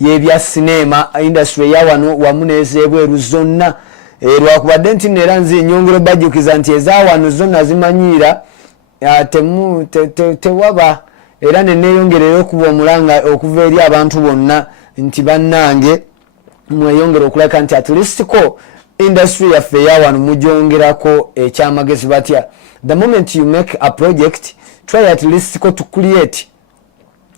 yebya cinema industry ya wano wamunezebweru zonna lwakubadde nti era nzi nyongero bajjukiza nti eza wano zonna zimanyira tewaba era neneyongerera okuba omulanga okuva eri abantu bonna nti bannange mweyongera okulaka nti at least ko industry yaffe ya wano mujongerako ekyamagezi batya. The moment you make a project, try at least to create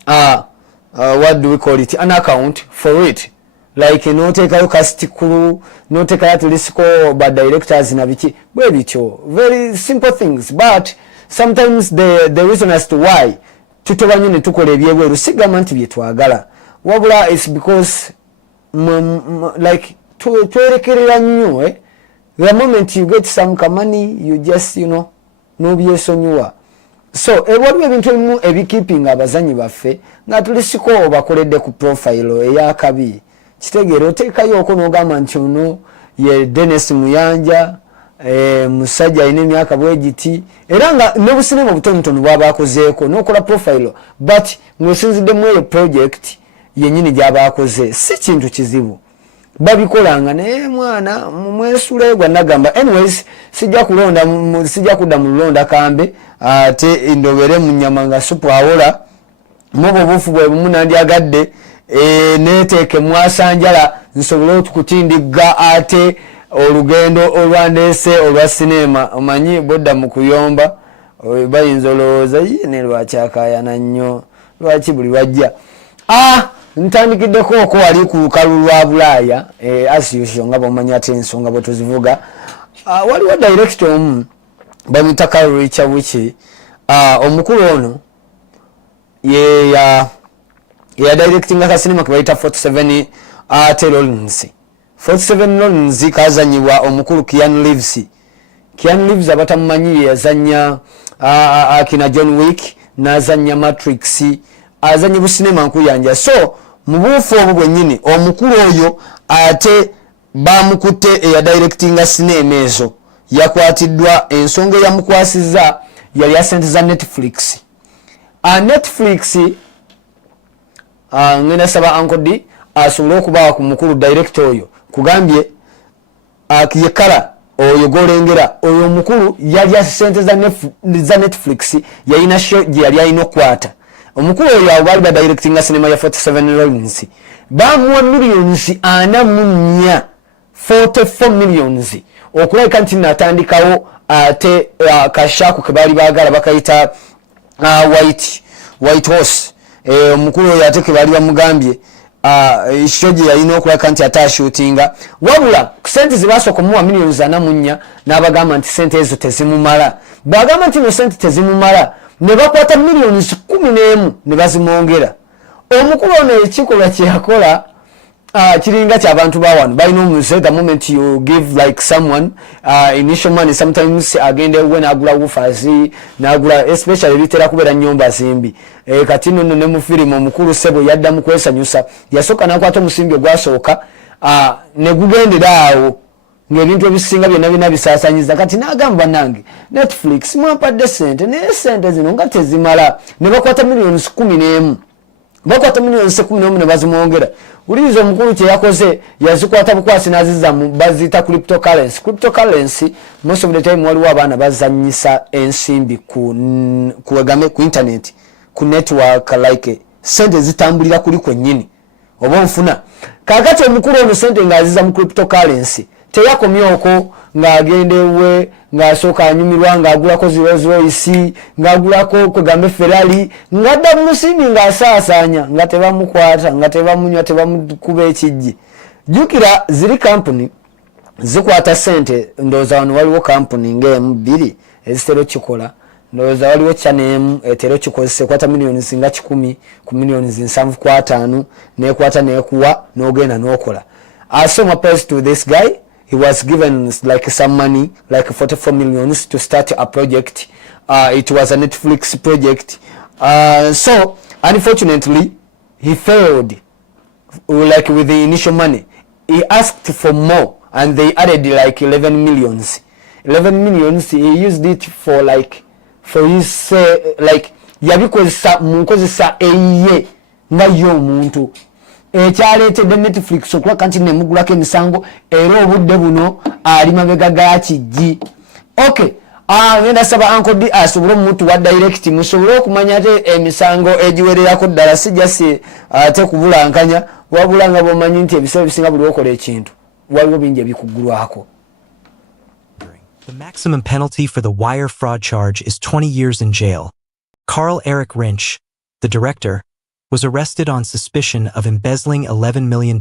what do we call it, an account for it, like no take a cast crew, no take at least by directors in a very simple things, but sometimes the reason as to why tutobanyine tukole ebyebweru si government byetwagala wabula is because like twerekerera nnyo the moment you get some money you just nobyesonyiwa. So waliwo ebintu ebimu ebikeeping abazanyi baffe nga tulisiko bakoledde ku profile eyakabi kitegeero oteekayo oko n'ogamba nti ono ye Dennis Muyanja musajja alina emyaka bwegiti era nga n'obusinema butonotono bw'abaakozeeko n'okola profile but ng'osinziddemu eyo project yennyini gy'abaakoze si kintu kizibu babikolanga naye mwana mwesule gwa nagamba. Anyways sijja kudda mu lulonda kambe ate indobere mu nnyama nga supu awola mubo bufu bwe bumunandyagadde neteeke mwasanjala nsobole okukutindigga ate olugendo olwandeese olwa sinema omanyi bodda mu kuyomba bayinza olowooza ne lwakyakayana nnyo lwaki buli wajja ntandikiddeko oko wali ku lukalu lwa Bulaaya as usual nga bamanya ate ensonga bwe tuzivuga waliwo director omu bamuyita Carol Richa Buki omukulu ono ya directing akasinema ke bayita 47 Rollins. 47 Rollins kazanyibwa omukulu Keanu Reeves abatamumanyi yazanya akina John Wick nazanya Matrix azanyi businema nkuyanja. So mu bufu obwo bwennyini omukulu oyo ate bamukutte eya directing sinema ezo yakwatiddwa ensonga yamukwasiza yali ya sente za Netflix. Netflix ngenda saba Uncle D asobole okubawa ku mukulu director oyo kugambye akiyekala oyo golengera oyo mukulu yali ya sente za Netflix yalina show yali alina okwata omukulu oyo abali ba directing cinema ya 47 Rollins bamuwa millions 44 millions okuleka nti natandikawo ate kashaku kebali bagala bakayita white horse omukulu oyo ate kebali bamugambye shoji yalina okuleka nti atashootinga wabula sente zibasooka kumuwa millions 44 n'abagamba nti sente ezo tezimumala bagamba nti no sente tezimumala ne bakwata millions 11 ne bazimwongera. Omukulu ono ekikolwa kyeyakola kiringa ky'abantu bawano balina omuze. The moment you give like someone initial money sometimes agende when agula wufazi nagula especially bitera kubeera nyumba zimbi kati nno ne mu film omukulu sebo yadda mu kwesanyusa yasoka nakwata omusimbi ogwasooka ne gugendera awo ng'ebintu ebisinga byonna bisaasanyiza kati n'agamba nange Netflix mwampadde sente naye sente zino nga tezimala ne bakwata millions 11 bakwata millions 11 ne bazimwongera. Uliriza omukulu kye yakoze yazikwata bukwasi n'azizza mu bazita cryptocurrency most of the time waliwo abaana bazanyisa ensimbi ku internet ku network like sente zitambulira kuli kwennyini oba nfuna kakati omukulu ono sente ng'aziza mu cryptocurrency teyakomyoko ng'agende ewe ng'asooka anyumirwa ng'agulako Rolls-Royce ng'agulako kwegambe Ferrari ng'adda mu musimbi ng'asaasaanya nga tebamukwata nga tebamunywa tebamukuba ekijji. Jjukira ziri company zikwata sente ndowooza wano waliwo company ng'emu bbiri ezitera okikola ndowooza waliwo Channel etera okikozesa ekwata millions nga 10 ku millions 7.5 n'ekwata n'ekuwa n'ogenda n'okola. So my praise to this guy. He was given like some money, like 44 millions to start a project. It was a Netflix project. So unfortunately, he failed. Like with the initial money, he asked for more, and they added like 11 millions. 11 millions. He used it for his like yabikozesa munkozesa eye nga yo muntu ekyaleetedde Netflix okulaka nti nemugulako emisango era obudde buno ali mabega ga kijji. Okay, ngenda saba Uncle D asobole omuntu wa direct musobole okumanya ate emisango egiwererako ddala si jasi ate kubulankanya wabula nga bwomanyi nti ebiseera bisinga buli okola ekintu waliwo bingi ebikuggulwako. The maximum penalty for the wire fraud charge is 20 years in jail. Carl Eric Rinch, the director, was arrested on suspicion of embezzling $11 million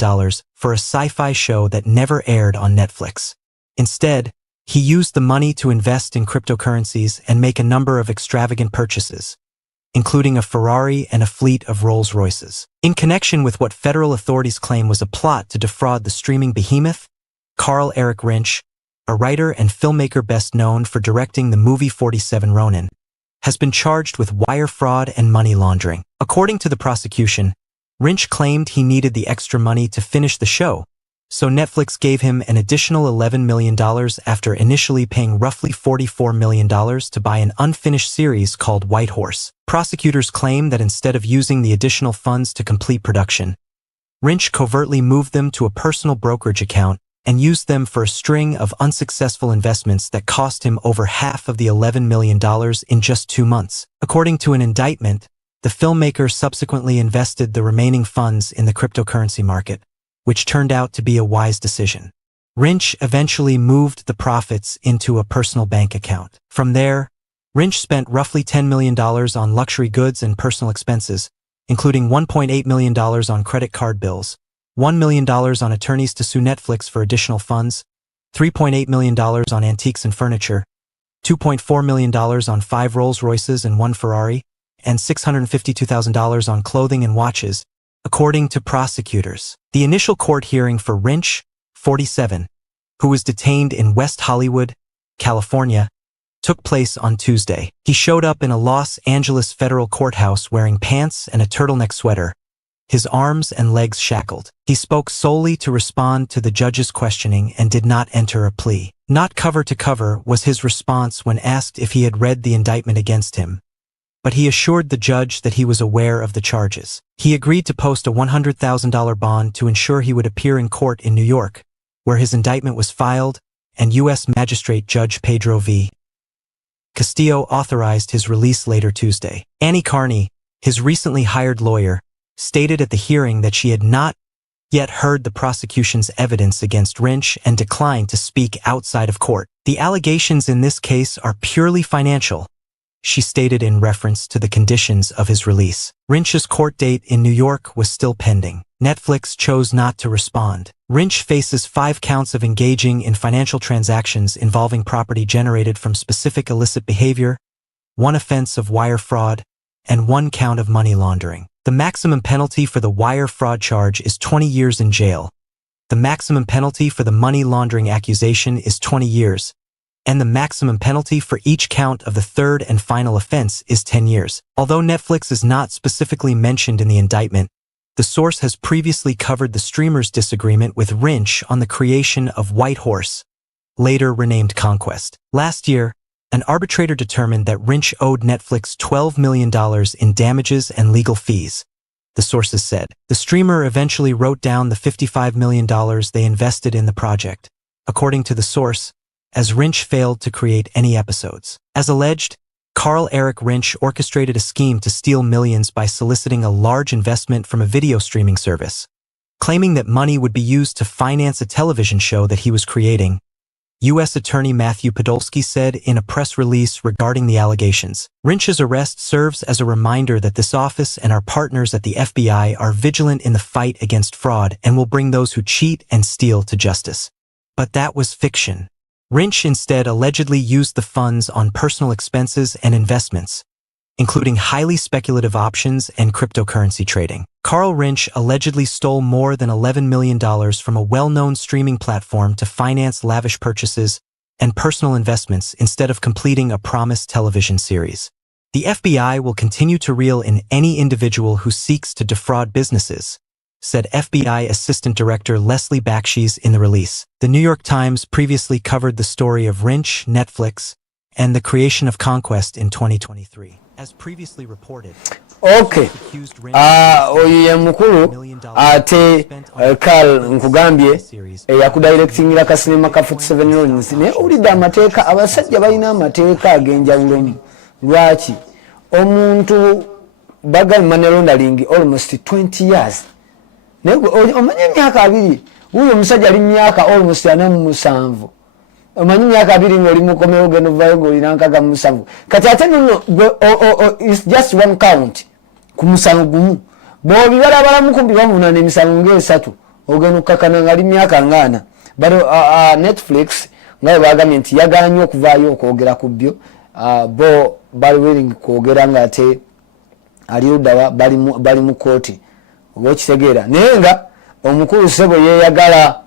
for a sci-fi show that never aired on Netflix. Instead, he used the money to invest in cryptocurrencies and make a number of extravagant purchases, including a Ferrari and a fleet of Rolls-Royces. In connection with what federal authorities claim was a plot to defraud the streaming behemoth, Carl Eric Rinch, a writer and filmmaker best known for directing the movie 47 Ronin, has been charged with wire fraud and money laundering. According to the prosecution, Rinch claimed he needed the extra money to finish the show, so Netflix gave him an additional $11 million after initially paying roughly $44 million to buy an unfinished series called White Horse. Prosecutors claim that instead of using the additional funds to complete production, Rinch covertly moved them to a personal brokerage account and used them for a string of unsuccessful investments that cost him over half of the $11 million in just 2 months. According to an indictment, the filmmaker subsequently invested the remaining funds in the cryptocurrency market, which turned out to be a wise decision. Rinch eventually moved the profits into a personal bank account. From there, Rinch spent roughly $10 million on luxury goods and personal expenses, including $1.8 million on credit card bills, $1 million on attorneys to sue Netflix for additional funds, $3.8 million on antiques and furniture, $2.4 million on 5 Rolls-Royces and 1 Ferrari, and $652,000 on clothing and watches, according to prosecutors. The initial court hearing for Rinch, 47, who was detained in West Hollywood, California, took place on Tuesday. He showed up in a Los Angeles federal courthouse wearing pants and a turtleneck sweater, his arms and legs shackled. He spoke solely to respond to the judge's questioning and did not enter a plea. Not cover to cover was his response when asked if he had read the indictment against him, but he assured the judge that he was aware of the charges. He agreed to post a $100,000 bond to ensure he would appear in court in New York, where his indictment was filed, and U.S. Magistrate Judge Pedro V. Castillo authorized his release later Tuesday. Annie Carney, his recently hired lawyer, stated at the hearing that she had not yet heard the prosecution's evidence against Rinch and declined to speak outside of court. The allegations in this case are purely financial, she stated in reference to the conditions of his release. Rinch's court date in New York was still pending. Netflix chose not to respond. Rinch faces 5 counts of engaging in financial transactions involving property generated from specific illicit behavior, 1 offense of wire fraud, and 1 count of money laundering. The maximum penalty for the wire fraud charge is 20 years in jail. The maximum penalty for the money laundering accusation is 20 years, and the maximum penalty for each count of the third and final offense is 10 years. Although Netflix is not specifically mentioned in the indictment, the source has previously covered the streamer's disagreement with Rinch on the creation of White Horse, later renamed Conquest. Last year, an arbitrator determined that Rinch owed Netflix $12 million in damages and legal fees, the sources said. The streamer eventually wrote down the $55 million they invested in the project, according to the source, as Rinch failed to create any episodes. As alleged, Carl Eric Rinch orchestrated a scheme to steal millions by soliciting a large investment from a video streaming service, claiming that money would be used to finance a television show that he was creating. U.S. Attorney Matthew Podolsky said in a press release regarding the allegations. Rinch's arrest serves as a reminder that this office and our partners at the FBI are vigilant in the fight against fraud and will bring those who cheat and steal to justice. But that was fiction. Rinch instead allegedly used the funds on personal expenses and investments, including highly speculative options and cryptocurrency trading. Carl Rinch allegedly stole more than $11 million from a well-known streaming platform to finance lavish purchases and personal investments instead of completing a promised television series. The FBI will continue to reel in any individual who seeks to defraud businesses, said FBI Assistant Director Leslie Bakshies in the release. The New York Times previously covered the story of Rinch, Netflix, and the creation of Conquest in 2023. As previously reported, okay oyo ye mukulu ate Carl nkugambye yakudirectingira ka cinema ka 47 Rollins ne ulida amateeka abasajja balina amateeka agenjawulo lwaki omuntu baga money laundering almost 20 years nego omanye myaka abiri huyo musajja ali myaka almost 47 omanyi myaka abiri ngoli mukomeo geno vayo linankaga musanvu kati ate no it's just one count ku musanvu gumu bobi balabala mukumbi bamuna ne misanvu ngesatu ogeno kakana ngali myaka ngana bado Netflix ngaye bagamye nti yaganye okuvaayo okwogera ku byo bo bali willing kwogera ngate aliudawa bali mu kooti okitegeera nenga omukulu sebo yeyagala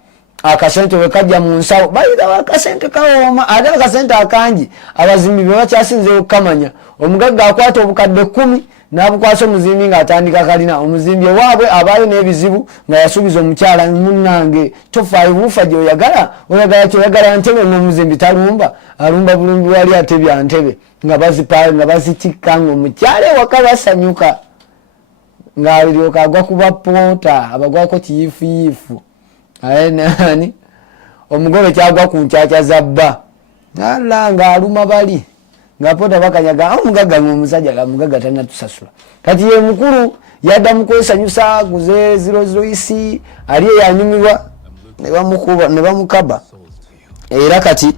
akasente wekajja mu nsawo bayira akasente kawooma ate akasente akangi abazimbi bebakyasinze okamanya omugagga akwata obukadde 10 n'abukwasa omuzimbi ng'atandika kalina omuzimbi waabwe abayo n'ebizibu nga yasuubiza omukyala munnange tofaayo buufa gyoyagala kyoyagala ntebe n'omuzimbi talumba alumba bulungi wali atebya ntebe nga bazipaale nga bazitikka ng'omukyala ewaka basanyuka ng'alyoka agwa kuba poota abagwako kiyifuyifu aye nani omugole kyagwa ku nkyakya zabba nala ng'aluma bali nga poota bakanyaga omugagga ng'omusajja ga mugagga tannatusasula kati ye mukulu yadda mu kwesanyusa guze 00 isi aliye yanyumirwa ne bamukaba era kati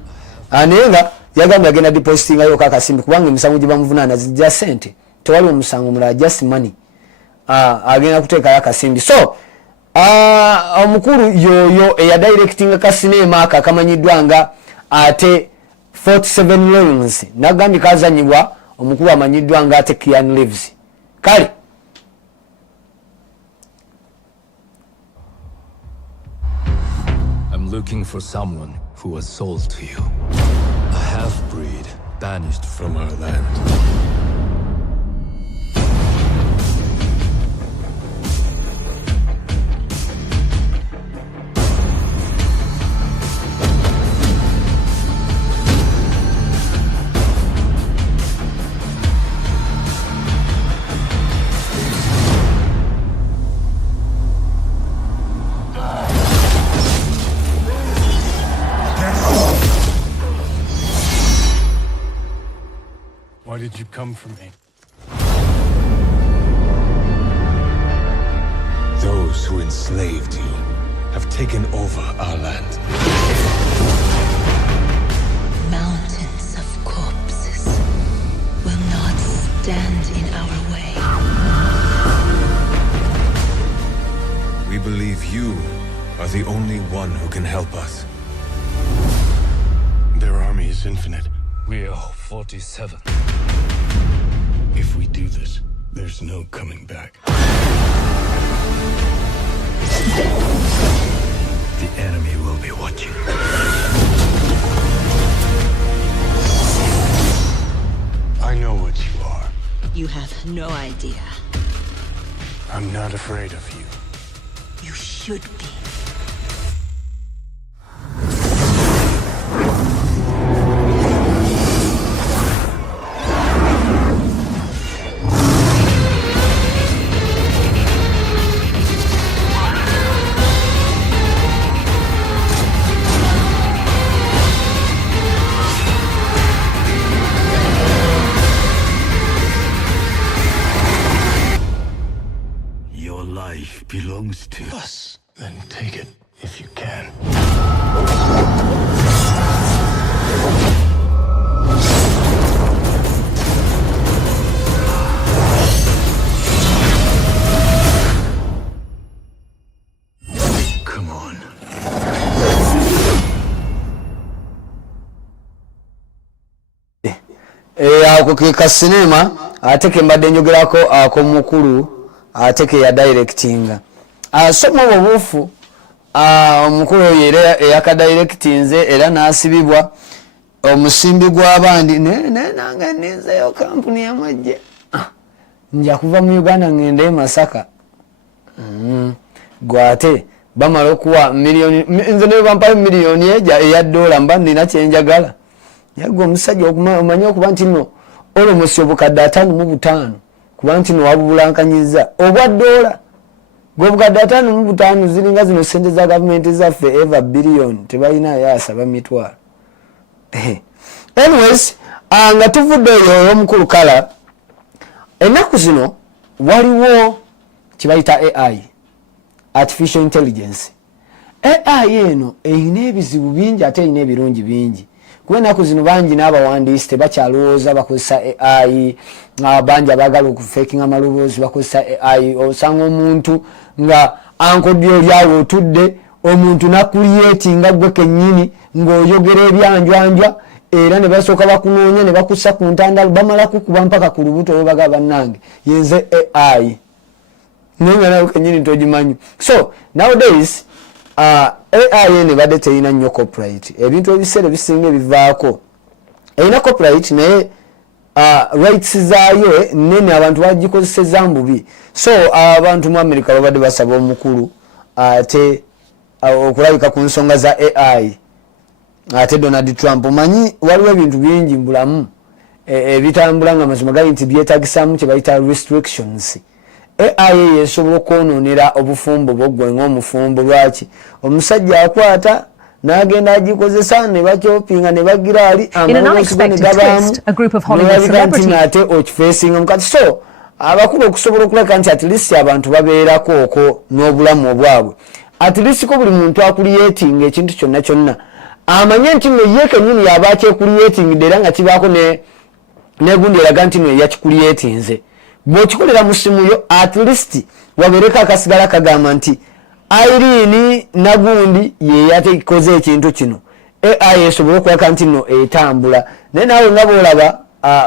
anenga yagambye agenda depositinga yo kakasimbi kubanga emisango gye bamuvunaana zijja sente tewali omusango mulala just money agenda kuteekayo akasimbi so omukulu yoyo eya directing ka cinema akamanyiddwa nga ate 47 Rollins nagambye kazanyibwa omukulu amanyiddwa nga ate Keanu Reeves kale I'm looking for someone who was sold to you. A half-breed banished from our land. Why did you come for me? Those who enslaved you have taken over our land. Mountains of corpses will not stand in our way. We believe you are the only one who can help us. Their army is infinite. We are 47. If we do this, there's no coming back. The enemy will be watching. I know what you are. You have no idea. I'm not afraid of you. You should be. Your life belongs to us. Then take it if you can. Come on. ako ke ka cinema ate ke mbadde njogerako akomukulu ate ke ya directing somo obufu omukulu eyaka directinze era nasibibwa omusimbi gw'abandi nange ninzeyo kampuni yamajje nja kuva mu Uganda ngende e Masaka gwate bamala okuwa milioni nze ne bampayo milioni eya dola mba nina kyenjagala yago omusajja okumanya okuba nti no almost obukadde 55 kuba nti nowabubulankanyizza obwa dola gwobukadde 55 ziringa zino sente za gavumenti zaffe eva billion tebalina yasaba mitwalo. Anyways, nga tuvudde eyo omukulu kala ennaku zino waliwo kibayita AI, artificial intelligence. AI eno eyina ebizibu bingi ate eyina ebirungi bingi. Kuba ennaku zino bangi n'abawandiisi tebakyalowooza bakozesa AI, bangi abaagala okufekinga amaloboozi bakozesa AI. Osanga omuntu nga ankodyo olyawo otudde omuntu nakuliyetinga gwe kennyini ng'oyogera ebyanjwanja era ne basooka bakunoonya ne bakussa ku ntandalo bamala kukuba mpaka ku lubuto webaga bannange yenze AI naye nga nawe kennyini togimanyi. So nowadays AI ene badde teyina nnyo copyright. Ebintu ebiseera bisinga ebivaako erina copyright naye rights zaayo nene abantu bagikozeseza mbubi. So abantu mu America babadde basaba omukulu ate okulabika ku nsonga za AI ate Donald Trump. Manyi waliwo ebintu bingi mbulamu ebitambula nga mazima gali nti byetagisamu kye bayita restrictions. AI yesobola okwonoonera obufumbo bw'oggwe ng'omufumbo. Lwaki omusajja akwata n'agenda agikozesa ne bakyopinga ne bagira ali amagabaamu ate okifeesinga mukati. So abakulu okusobola okuleka nti at least abantu babeerako okwo n'obulamu obwabwe, at least ko buli muntu akuliyetinga ekintu kyonna kyonna amanye nti nno ye kennyini yaba akyekuliyetingidde era nga kibaako negundi eraga nti nno yakikuliyetinze. Bw'okikolera mu simu yo at least wabeereko akasigala kagamba nti Irene nagundi ye yatekoze ekintu kino. AI esobola okulaka nti nno etambula. Naye naawe nga bw'olaba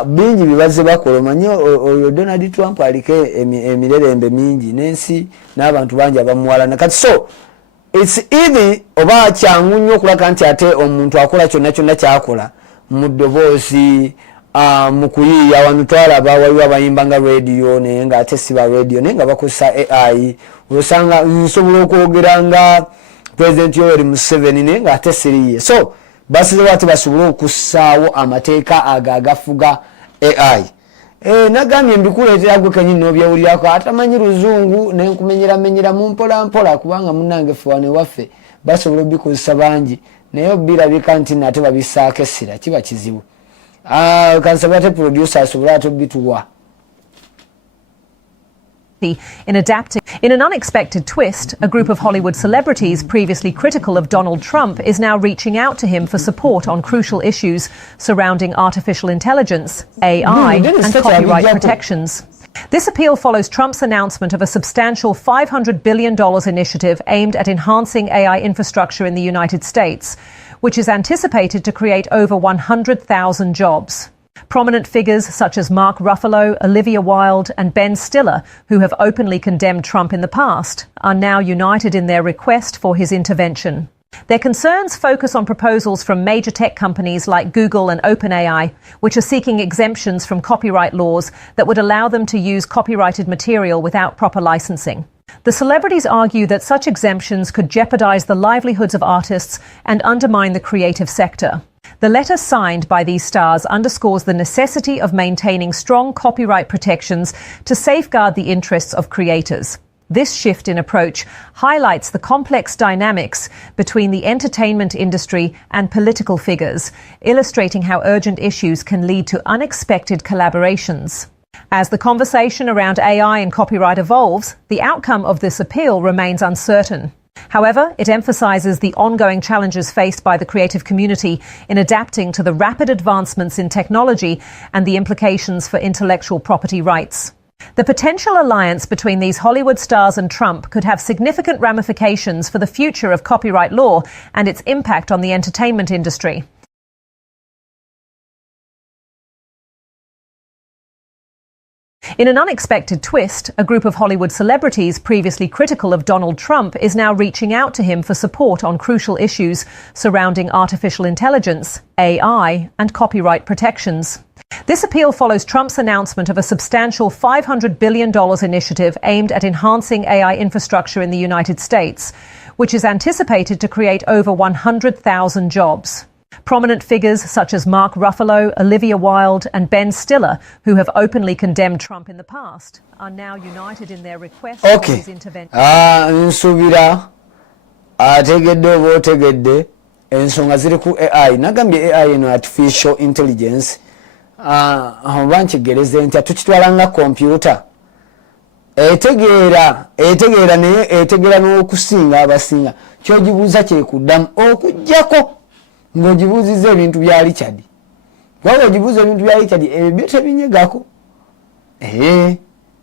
bingi bibaze bakola. Omanyi oyo Donald Trump aliko emirerembe mingi n'ensi n'abantu bangi abamuwalana kati. So it's either oba kyangu nnyo okulaka nti ate omuntu akola kyonna kyonna kyakola mu ddoboozi mu kuyiiya wano twalaba waliwo abayimba nga radio naye nga ate si ba radio naye nga bakozesa AI. Osanga nsobola okwogera nga President Yoweri Museveni naye nga ate siriye. So basizewo ate basobole okussaawo amateeka ago agafuga AI. Nagambye mbikuleetera gwe kennyini n'obyewulirako atamanyi luzungu ne nkumenyeramenyera mu mpola mpola kubanga munnange ffe wano ewaffe basobola obikozesa bangi naye obirabika nti nate babissaako essira kiba kizibu. Kansaba ate producer asobola ate obituwa. In adapting. In an unexpected twist, a group of Hollywood celebrities previously critical of Donald Trump is now reaching out to him for support on crucial issues surrounding artificial intelligence, AI, and copyright protections. This appeal follows Trump's announcement of a substantial $500 billion initiative aimed at enhancing AI infrastructure in the United States, which is anticipated to create over 100,000 jobs. Prominent figures such as Mark Ruffalo, Olivia Wilde, and Ben Stiller, who have openly condemned Trump in the past, are now united in their request for his intervention. Their concerns focus on proposals from major tech companies like Google and OpenAI, which are seeking exemptions from copyright laws that would allow them to use copyrighted material without proper licensing. The celebrities argue that such exemptions could jeopardize the livelihoods of artists and undermine the creative sector. The letter signed by these stars underscores the necessity of maintaining strong copyright protections to safeguard the interests of creators. This shift in approach highlights the complex dynamics between the entertainment industry and political figures, illustrating how urgent issues can lead to unexpected collaborations. As the conversation around AI and copyright evolves, the outcome of this appeal remains uncertain. However, it emphasizes the ongoing challenges faced by the creative community in adapting to the rapid advancements in technology and the implications for intellectual property rights. The potential alliance between these Hollywood stars and Trump could have significant ramifications for the future of copyright law and its impact on the entertainment industry. In an unexpected twist, a group of Hollywood celebrities previously critical of Donald Trump is now reaching out to him for support on crucial issues surrounding artificial intelligence, AI, and copyright protections. This appeal follows Trump's announcement of a substantial $500 billion initiative aimed at enhancing AI infrastructure in the United States, which is anticipated to create over 100,000 jobs. Prominent figures such as Mark Ruffalo, Olivia Wilde and Ben Stiller, who have openly condemned Trump in the past, are now united in their request for his intervention. Nsubira ategedde oba otegedde ensonga ziri ku AI. Nagambye AI eno artificial intelligence oba nkigereze ntya tukitwala nga kompyuta etegeera naye etegeera n'okusinga abasinga kyogibuuza kyekuddamu okuggyako ng'ogibuuzizza ebintu bya Richard. Waba ogibuuza ebintu bya Richard ebyo tebinyegako.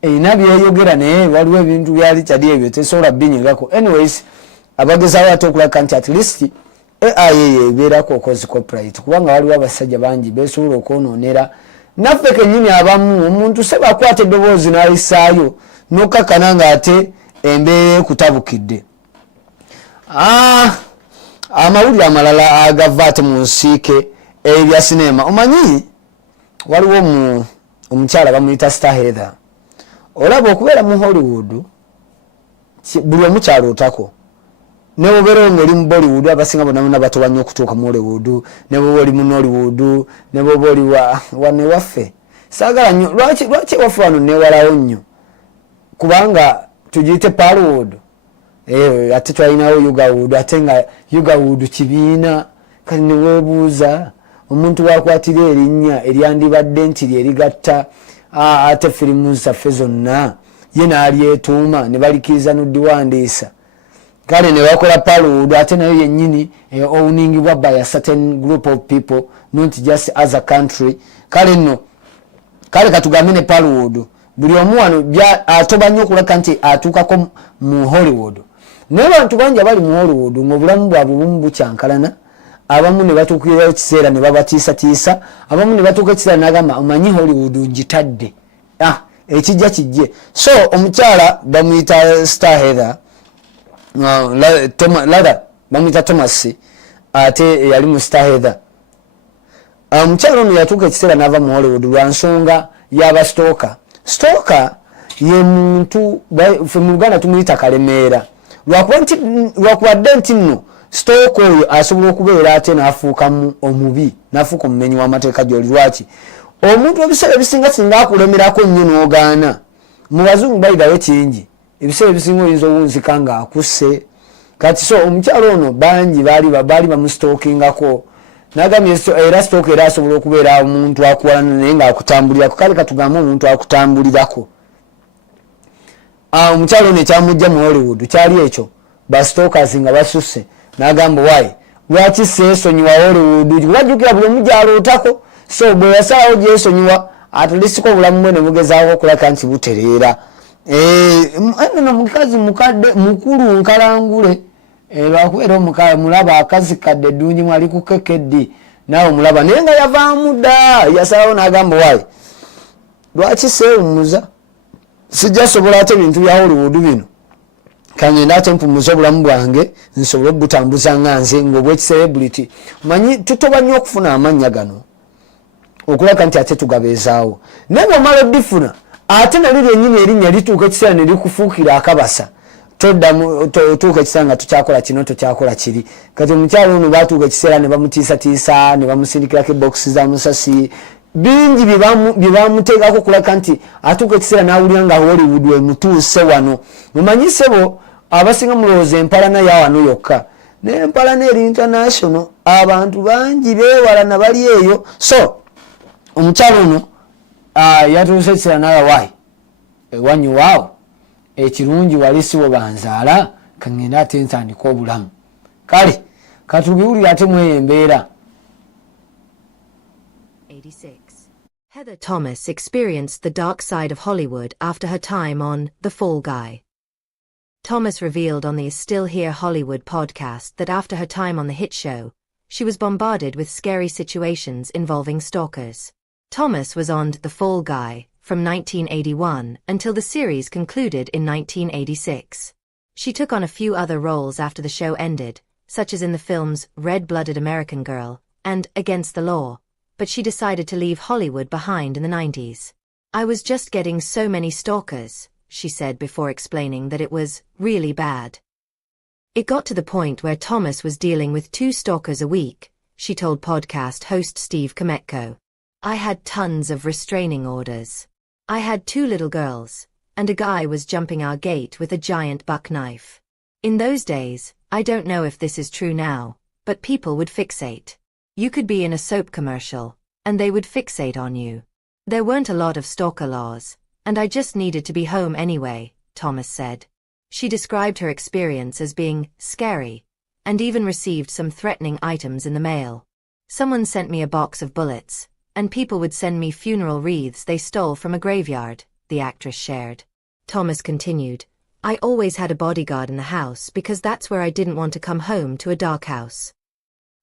Erina byeyogera naye waliwo ebintu bya Richard ebyo tesobola binyegako. Anyways, abagezaawo ate okulaga nti at least AI eyo ebeerako okozi copyright kubanga waliwo abasajja bangi beesobola okwonoonera. Naffe kennyini abamu omuntu seba akwata eddoboozi n'alisaayo n'okkakana ng'ate embeera ekutabukidde. Amawulire amalala agava ate mu nsiike ebya sinema. Omanyi waliwo omukyala bamuyita Star Heather. Olaba okubeera mu Hollywood buli omukyalootako. Ne bwobeera ng'oli mu Bollywood abasinga bonna batoba nnyo okutuuka mu Hollywood, ne bwoba oli mu Nollywood, ne bwoba oli wano ewaffe. Saagala nnyo lwaki ewaffe wano neewalawo nnyo kubanga tugiyite Parwood. Ate twalinawo Ugawood ate nga Ugawood kibiina kati ne weebuuza omuntu wakwatira erinnya eryandibadde nti lyerigatta ate firimu zaffe zonna ye n'alyetuuma ne balikiriza n'oddiwandiisa. Kale ne bakola Parwood ate nayo yennyini owningibwa by a certain group of people, not just as a country. Kale katugambe ne Parwood buli omu wano atoba nnyo okulaka nti atuukako mu Hollywood. Naye bantu bangi abali mu Hollywood ng'obulamu bwabwe bumu bukyankalana. Abamu ne batuukirira ekiseera ne babatiisatiisa, abamu ne batuuka ekiseera n'agamba omanyi Hollywood ngitadde. Ekijja kijje. So omukyala bamuyita Star Heather, bamuyita Thomas ate yali mu Star Heather. Omukyala ono yatuuka ekiseera n'ava mu Hollywood lwa nsonga y'abasitooka. Sitooka ye muntu ffe mu Uganda tumuyita kalemeera. Lwakubadde nti nno sitooka oyo asobola okubeera ate n'afuukamu omubi, n'afuuka omumenyi w'amateeka gy'oli. Lwaki omuntu ebiseera ebisinga singa akulemerako nnyo n'ogaana, mu bazungu bayitawo kingi, ebiseera ebisinga oyinza owunzika ng'akusse. Kati so omukyalo ono bangi baali bamusitookingako. Nagambye era sitooka era asobola okubeera omuntu akuwalana naye ng'akutambulirako. Kale katugambe omuntu akutambulirako. Omukyalo ono ekyamujja mu Hollywood kyali ekyo basitookers nga basusse. N'agamba waayi lwaki seesonyiwa Hollywood wajjukira buli omu gy'alootako. So bwe yasalawo gyesonyiwa at least ko obulamu bwe ne bugezaako okulaka nti butereera. Nno mukazi mukadde mukulu nkalangule lwakubeera mulaba akazi kadde eddungi mwali ku kekeddi naawe omulaba naye nga yavaamu dda. Yasalawo n'agamba waayi lwaki seewummuza sijja sobola ate ebintu bya Hollywood bino kangenda ate mpumuza obulamu bwange nsobole butambuza nga nze ng'obwekicelebrity. Manyi tutoba nnyo okufuna amannya gano okulaga nti ate tugabeezaawo naye bw'omala oddifuna ate nalyo lyennyini erinnya lituuka ekiseera ne likufuukira akabasa. Otuuka ekiseera nga tukyakola kino tokyakola kiri. Kati omukyalo ono baatuuka ekiseera ne bamutiisatiisa ne bamusindikirako ebokisi za musasi bingi bye bamuteekako okulaga nti atuuka ekiseera n'awulira nga Hollywood wemutuuse wano. Mumanyi ssebo abasinga mulowooza empalana ya wano yokka, naye empalana eri international, abantu bangi beewalana bali eyo. So omukyalo ono yatuuse ekiseera n'ala waayi ewanyu waawo ekirungi wali si bwe banzaala kangenda ate ntandika obulamu. Kale katubiwulire ate mweyo embeera. 86. Heather Thomas experienced the dark side of Hollywood after her time on The Fall Guy. Thomas revealed on the Still Here Hollywood podcast that after her time on the hit show, she was bombarded with scary situations involving stalkers. Thomas was on The Fall Guy from 1981 until the series concluded in 1986. She took on a few other roles after the show ended, such as in the films Red-Blooded American Girl and Against the Law, but she decided to leave Hollywood behind in the 90s. I was just getting so many stalkers, she said before explaining that it was really bad. It got to the point where Thomas was dealing with 2 stalkers a week. she told podcast host Steve Kometko. I had tons of restraining orders. I had 2 little girls, and a guy was jumping our gate with a giant buck knife. In those days, I don't know if this is true now, but people would fixate. You could be in a soap commercial, and they would fixate on you. There weren't a lot of stalker laws, and I just needed to be home anyway, Thomas said. She described her experience as being scary, and even received some threatening items in the mail. Someone sent me a box of bullets, and people would send me funeral wreaths they stole from a graveyard, the actress shared. Thomas continued, I always had a bodyguard in the house because that's where I didn't want to come home to a dark house.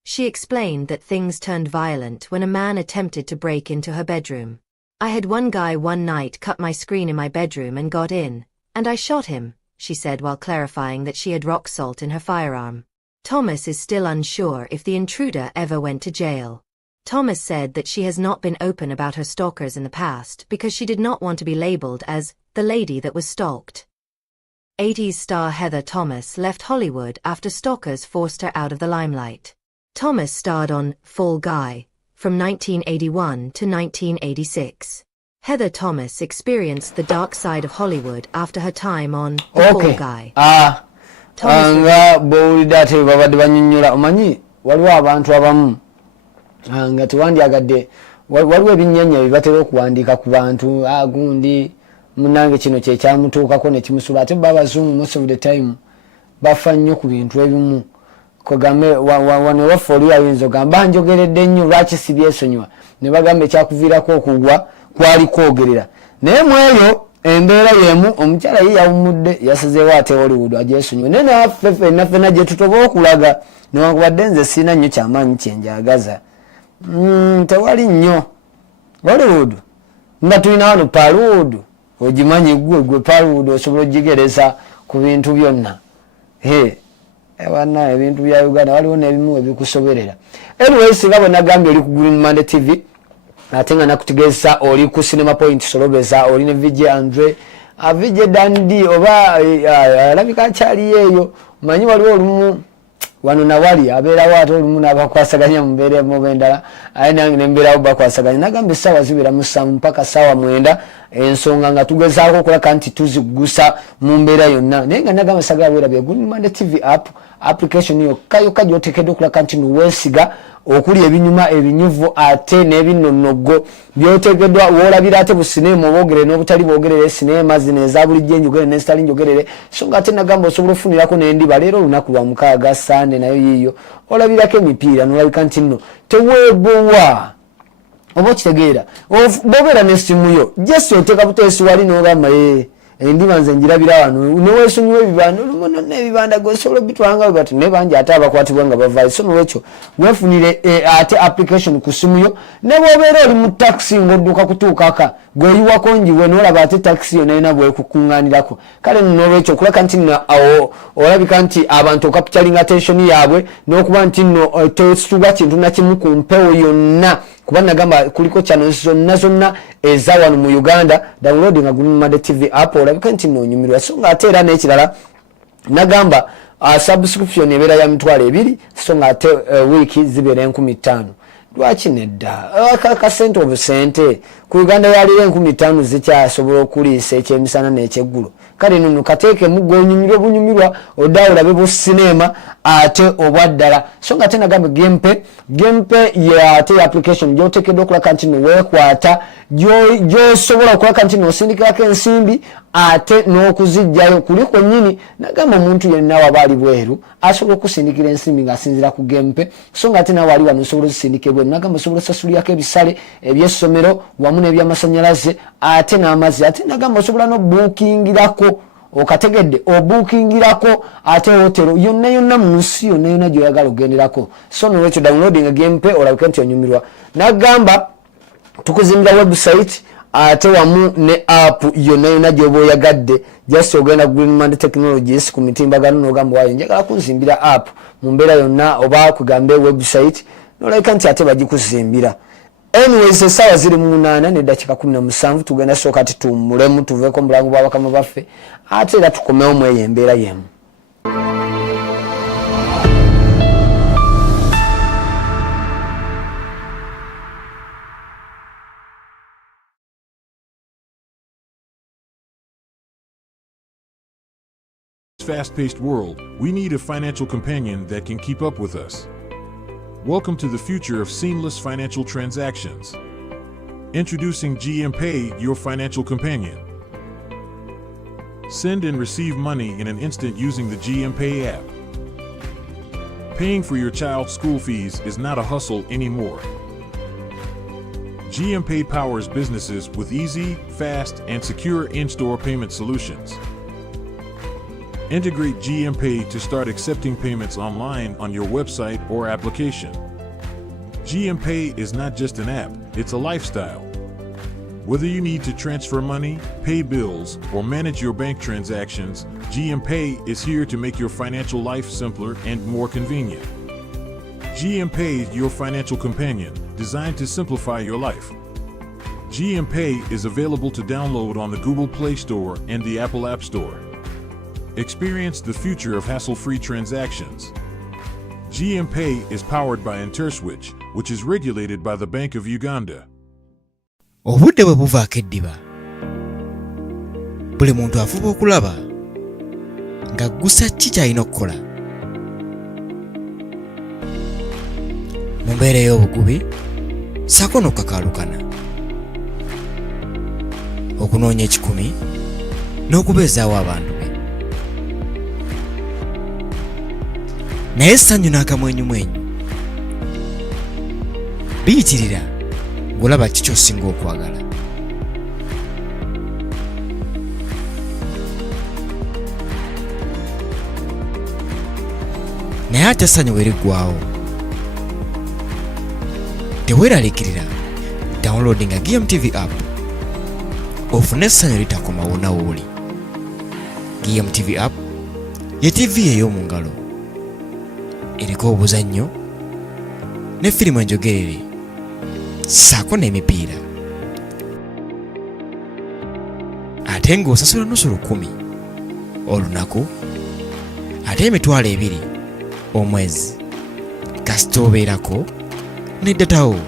She explained that things turned violent when a man attempted to break into her bedroom. I had one guy one night cut my screen in my bedroom and got in, and I shot him, she said while clarifying that she had rock salt in her firearm. Thomas is still unsure if the intruder ever went to jail. Thomas said that she has not been open about her stalkers in the past because she did not want to be labeled as the lady that was stalked. 80s star Heather Thomas left Hollywood after stalkers forced her out of the limelight. Thomas starred on Fall Guy from 1981 to 1986. Heather Thomas experienced the dark side of Hollywood after her time on Fall Guy. Nga bowulidde ate babadde banyonnyola omanyi waliwo abantu abamu nga tewandyagadde waliwo ebinnyanya bibatera okuwandiika ku bantu gundi munange kino kye kyamutuukako ne kimusula ate babazungu most of the time bafa nnyo ku bintu ebimu kogambe wano waffe oli ayinza ogamba njogeredde nnyo lwaki sibyesonyiwa ne bagamba ekyakuviirako okugwa kwali kwogerera naye mu eyo embeera yemu omukyala ye yawumudde yasazeewo ate Hollywood agyesonyiwe naye naffe ffenna gye tutoba okulaga newankubadde nze sirina nnyo kyamaanyi kyenjagaza tewali nnyo Hollywood nga tulina wano Paluud ogimanyi gwe Paluud osobola ogigereza ku bintu byonna ewana ebintu bya Uganda waliwo n'ebimu ebikusoberera anyway singa bwe nagambye oli ku Green Monday TV ate nga nakutegeeza oli ku Cinema Point Solobeza oli ne VJ Andre VJ Dandi oba alabika akyaliyo eyo manyi waliwo olumu wano nawali abeerawo ate olumu n'abakwasaganya mu mbeera emu endala aye nange ne mbeerawo bakwasaganya nagamba essaawa zibeera mu 7 mpaka ssaawa 9 ensonga nga tugezaako okulaka nti tuziggusa mu mbeera yonna naye nga nagamba sagala weerabye Good Monday TV app application yokka gy'oteekeddwa okulaka nti niweesiga okuli ebinyuma ebinyuvu ate n'ebinnonogo byoteekeddwa woolabira ate bu sinema oboogere n'obutali boogerere sinema zino eza bulijjo enjogerere n'ezitali njogerere so nga ate nagamba osobola ofunirako n'endiba leero olunaku lwa 6 Sande nayo yiiyo olabirako emipiira n'olabika nti nno teweegowa oba okitegeera bwobeera n'essimu yo jesi oteeka buteesi wali n'ogamba endiba nze njirabira wano neweesonyiwa ebibanda olumu nonna ebibanda gosobola bitwanga bati naye bangi ate abakwatibwa nga bavaayo so nolwekyo weefunire ate application ku simu yo ne bw'obeera oli mu taxi ng'odduka kutuukaka gweoyiwako njiwe n'olaba ate taxi yo nalina bwekukuŋŋaanirako kale nolwekyo okulaka nti nno olabika nti abantu okapitalinga attention yaabwe n'okuba nti nno tesuba kintu nakimu ku mpewo yonna kuba nagamba kuliko channels zonna eza wano mu Uganda downloading Good Monday TV app olabika nti nno onyumirwa so nga ate era n'ekirala nagamba subscription ebeera ya $2 so nga ate wiiki zibeera 15,000 lwaki nedda akasente obusente ku Uganda yalira 15,000 zikyasobola okuliisa ekyemisana n'ekyeggulo kale nno kateeke mugonyumirwa bunyumirwa oddawo olabe bu sinema ate obwaddala so nga ate nagamba gamepe ate application gy'oteekeddwa okulaka nti weekwata gy'osobola okulaka nti osindikirako ensimbi ate n'okuzijjayo kuli kwennyini nagamba omuntu yenna waba ali bweru asobola okusindikira ensimbi ng'asinzira ku gamepe so nga ate nawe ali wano osobola osindika ebweru nagamba osobola osasulirako ebisale eby'essomero wamu n'ebyamasanyalaze ate n'amazzi ate nagamba osobola n'obuukingirako okategedde obuukingirako ate hotero yonna mu nsi yonna gy'oyagala ogenderako so nolwekyo downloading gamepe olabike nti onyumirwa nagamba tukuzimbira website ate wamu ne app yonna gy'oba oyagadde just ogenda Green Monday Technologies ku mitimbagano n'ogamba waayo njagala kunzimbira app mu mbeera yonna oba kugambe website n'olabika nti ate bagikuzimbira anyways essaawa ziri mu 8 n'eddakiika 17 tugenda sooka ati tuwummulemu tuveeko mu bulango bwa bakama baffe ate era tukomewo mu eyo embeera yemu fast-paced world, we need a financial companion that can keep up with us. Welcome to the future of seamless financial transactions. Introducing GMPay, your financial companion. Send and receive money in an instant using the GMPay app. Paying for your child's school fees is not a hustle anymore. GMPay powers businesses with easy, fast, and secure in-store payment solutions. Integrate GMPay to start accepting payments online on your website or application. GMPay is not just an app, it's a lifestyle. Whether you need to transfer money, pay bills, or manage your bank transactions, GMPay is here to make your financial life simpler and more convenient. GMPay, your financial companion, designed to simplify your life. GMPay is available to download on the Google Play Store and the Apple App Store. Experience the future of hassle-free transactions. GMPay is powered by InterSwitch, which is regulated by the Bank of Uganda. Obudde bwe buvaako eddiba. Buli muntu afuba okulaba nga gusa ki ky'alina okukola. Mu mbeera ey'obugubi, ssaako n'okukakaalukana. Okunoonya ekikumi n'okubeezaawo abantu be. Naye essanyu n'akamwenyumwenyu biyitirira ng'olaba ki ky'osinga okwagala. Naye ate essanyu bwe liggwaawo, teweeraliikirira downloadinga GMTV app ofune essanyu litakomawo na wooli. GMTV app ye TV ey'omu ngalo. Eriko obuzannyo ne firimu enjogerere ssaako n'emipiira. Ate ng'osasula nusu 10 olunaku, ate $2 omwezi kasita obeerako ne datawo.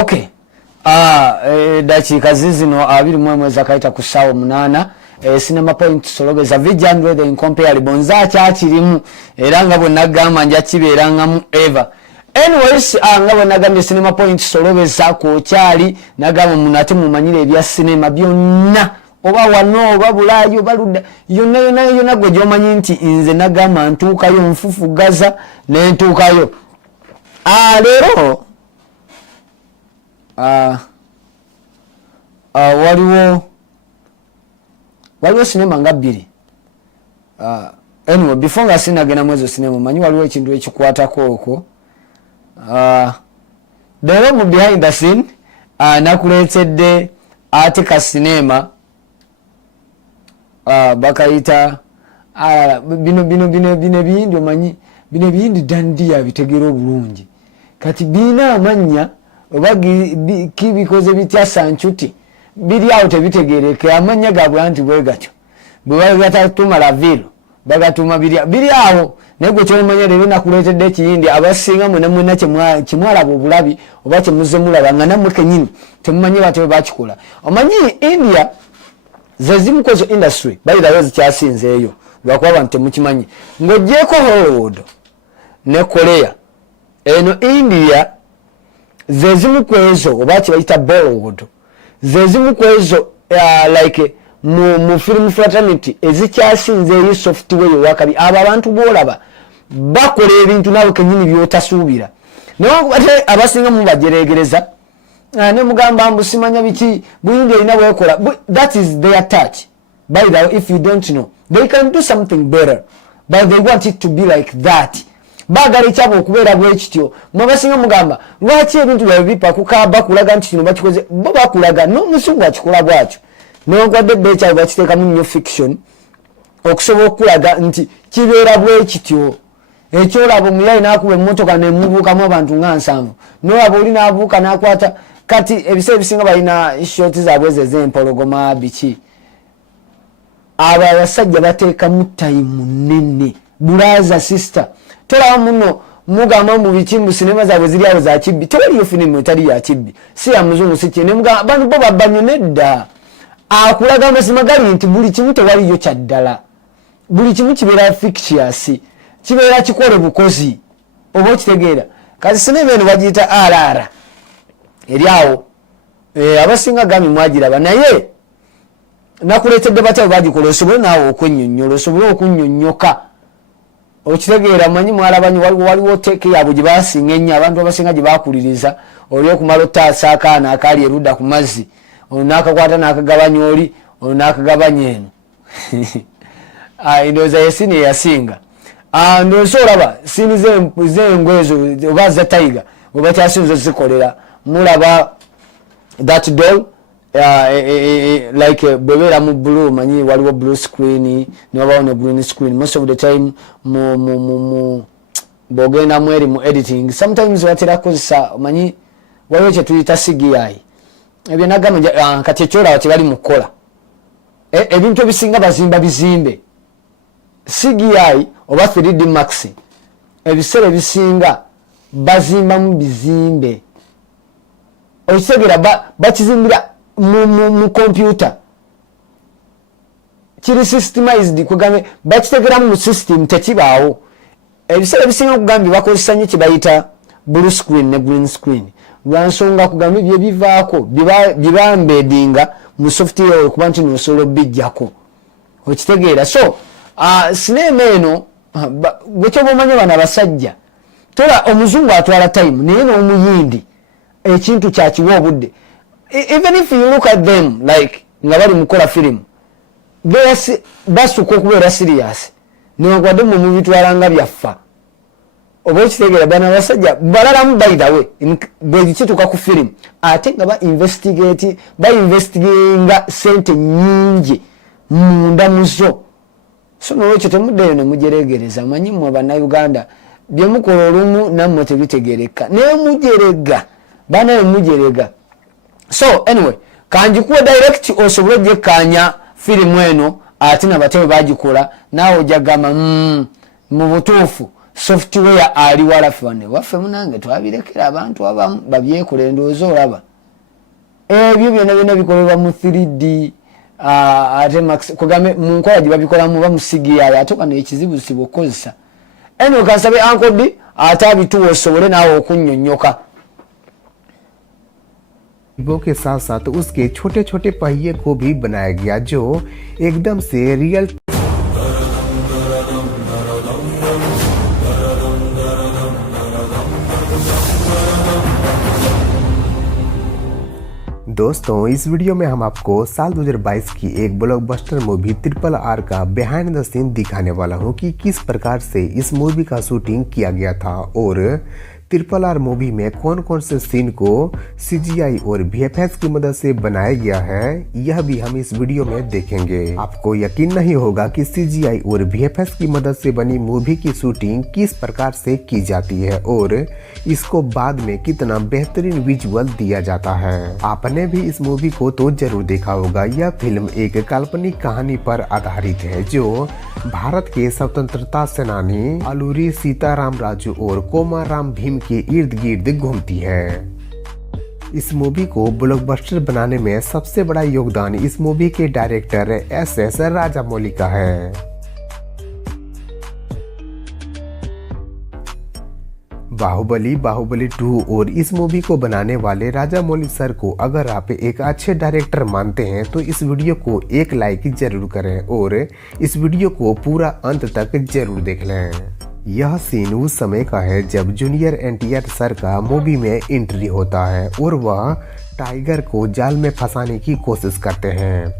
Okay. Dakiika zino 21 akaita ku ssaawa 8. Cinema Point Solobeza Vision with the incomparable nza kyakirimu era nga bonna gamba nja kibeerangamu ever. Anyways, nga bonna gambye Cinema Point Solobeza ko kyali nagamba munate mumanyire ebya cinema byonna oba wano oba bulaayo baludda yonna gwe gyomanyi nti nze nagamba ntuukayo nfufugaza nentuukayo. Leero waliwo sinema nga 2. Anyway, before nga sinagenda mwezo sinema manyi waliwo ekintu ekikwatako okwo. Leero mu behind the scene nakuleetedde ate ka sinema bakayita bino biyindi omanyi bino biyindi dandiya bitegera obulungi kati biina amanya oba kibikoze bitya sanchuti biri awo tebitegereke amanya gabwe anti bwe gatyo bwe bagatuma la vilo bagatuma biri awo nego kyomanya lero nakuletedde ekiyindi abasinga mwena kimwalaba obulabi oba kyemuze mulaba nga nammwe kenyini temumanyi batebe bakikola omanyi India zezimu kozo industry bayirawo zikyasinzeeyo lwakuba abantu temukimanyi ng'ogyeko Hollywood ne Korea eno India zezimu kwezo oba kibayita Bollywood zezimu kwezo like mu film fraternity ezikyasinzeeyo software wakabi abo abantu boolaba bakola ebintu nabo kenyini byotasuubira naye abasinga mu bajeregereza ne mugamba mbu simanya biki buyindi erina bwekola that is their touch by the way if you don't know they can do something better but they want it to be like that bagala ekyabo okubeera bwekityo mwabasinga mugamba lwaki ebintu byabe bipa kukaba kulaga nti kino bakikoze bo bakulaga n'omusungu akikola bwakyo newankwadde dde ekyabo bakiteekamu nnyo fiction okusobola okulaga nti kibeera bwekityo ekyolaba omulayi n'akuba emmotoka nemubuukamu abantu nga 7 nolaba oli n'abuuka n'akwata kati ebiseera ebisinga balina shoti zaabwe ezo ez'empologoma biki abo abasajja bateekamu tayimu nnene bulaza sister tolaba muno mugamba mu biki mu sinema zaabwe ziri awo za kibbi tewaliyo firimu etali ya kibbi si ya muzungu si kye nemugamba bantu bo babbanyo nedda akulaga amazima gali nti buli kimu tewaliyo kyaddala buli kimu kibeera fictitious kibeera kikole bukozi oba okitegeera kati sinema eno bagiyita arara eri awo abasinga gami mwagiraba naye nakuleetedde batabo bagikola osobole naawe okwennyonnyola osobole okunnyonnyoka okitegeera manyi mwalabanyi waliwo teeke yaabwe gye basinga ennyo abantu abasinga gye bakuliriza oli okumala otaasa akaana akaali erudda ku mazzi ono n'akakwata n'akagabanya oli ono n'akagabanya eno ndowooza yesini eyasinga ndowooza olaba sini z'engwe ezo oba za tayiga oba kyasinza zikolera mulaba that doll like bwebeera mu blue manyi waliwo blue screen newabawo ne green screen most of the time bwogenda mu eri mu editing sometimes batera kukozesa manyi waliwo kyetuyita CGI ebyo nagamba kati ekyolaba tebali mu kukola ebintu ebisinga bazimba bizimbe CGI oba 3D Max ebiseera ebisinga bazimbamu bizimbe okitegeera bakizimbira mu computer kiri systemized kugambe bakitegeramu mu system tekibaawo ebiseera ebisinga okugambye bakozesa nnyo kibayita blue screen ne green screen lwansonga kugambye bye bivaako bye bambedinga mu software okuba nti nosobola obijjako okitegeera so sinema eno gwekyoba omanya bano abasajja tola omuzungu atwala time naye n'omuyindi ekintu kyakiwa obudde even if you look at them like nga bali mukola firimu basuka okubeera serious newankwadde mu mubitwala nga byaffa oba okitegeera bano abasajja balalamu by the way bwekituuka ku firimu ate nga bainvestiginga sente nyingi munda muzo so nolwekyo temuddeyo nemujeregereza manyi mmwe bannayuganda byemukola olumu nammwe tebitegereka naye mujerega banaye mujerega so anyway kanjikuwa direct osobole ogyekkaanya firimu eno ate nabatebe bagikola naawe ojagamba mu butuufu software ali walafe wane waffe munange twabirekera abantu abamu babyekola endowooza olaba ebyo byonna byonna bikolebwa mu 3D ate max kugambe mu nkola gye babikolamu ba mu CGI ate kano ekizibu siba okukozesa eno kansabe Uncle D ate abituwa osobole naawe okunnyonnyoka के साथ साथ उसके छोटे छोटे पहिए को भी बनाया गया जो एकदम से रियल दोस्तों इस वीडियो में हम आपको साल 2022 की एक ब्लॉकबस्टर मूवी RRR का बिहाइंड द सीन दिखाने वाला हूं कि किस प्रकार से इस मूवी का शूटिंग किया गया था और RRR मूवी में कौन कौन से सीन को CGI और VFX की मदद से बनाया गया है, यह भी हम इस वीडियो में देखेंगे। आपको यकीन नहीं होगा कि CGI और VFX की मदद से बनी मूवी की शूटिंग किस प्रकार से की जाती है और इसको बाद में कितना बेहतरीन विजुअल दिया जाता है। आपने भी इस मूवी को तो जरूर देखा होगा। यह फिल्म एक काल्पनिक कहानी पर आधारित है जो भारत के स्वतंत्रता सेनानी अलूरी सीताराम राजू और कोमाराम भीम के इर्द गिर्द घूमती है। इस मूवी को ब्लॉकबस्टर बनाने में सबसे बड़ा योगदान इस मूवी के डायरेक्टर SS राजामौली का है। बाहुबली 2 और इस मूवी को बनाने वाले राजामौली सर को अगर आप एक अच्छे डायरेक्टर मानते हैं तो इस वीडियो को एक लाइक जरूर करें और इस वीडियो को पूरा अंत तक जरूर देख लें। यह सीन उस समय का है जब जूनियर NTR सर का मूवी में एंट्री होता है और वह टाइगर को जाल में फंसाने की कोशिश करते हैं।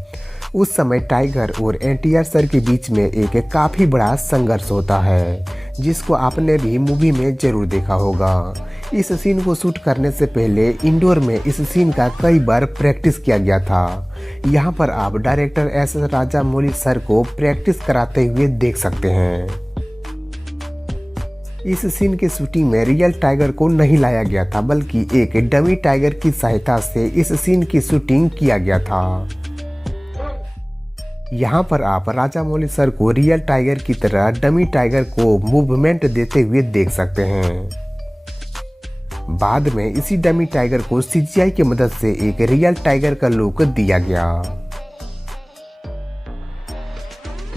उस समय टाइगर और NTR सर के बीच में एक काफी बड़ा संघर्ष होता है जिसको आपने भी मूवी में जरूर देखा होगा। इस सीन को शूट करने से पहले इंडोर में इस सीन का कई बार प्रैक्टिस किया गया था। यहाँ पर आप डायरेक्टर SS राजामौली सर को प्रैक्टिस कराते हुए देख सकते हैं। इस सीन के शूटिंग में रियल टाइगर को नहीं लाया गया था बल्कि एक डमी टाइगर की सहायता से इस सीन की शूटिंग किया गया था। यहाँ पर आप राजामौली सर को रियल टाइगर की तरह डमी टाइगर को मूवमेंट देते हुए देख सकते हैं। बाद में इसी डमी टाइगर को CGI की मदद से एक रियल टाइगर का लुक दिया गया।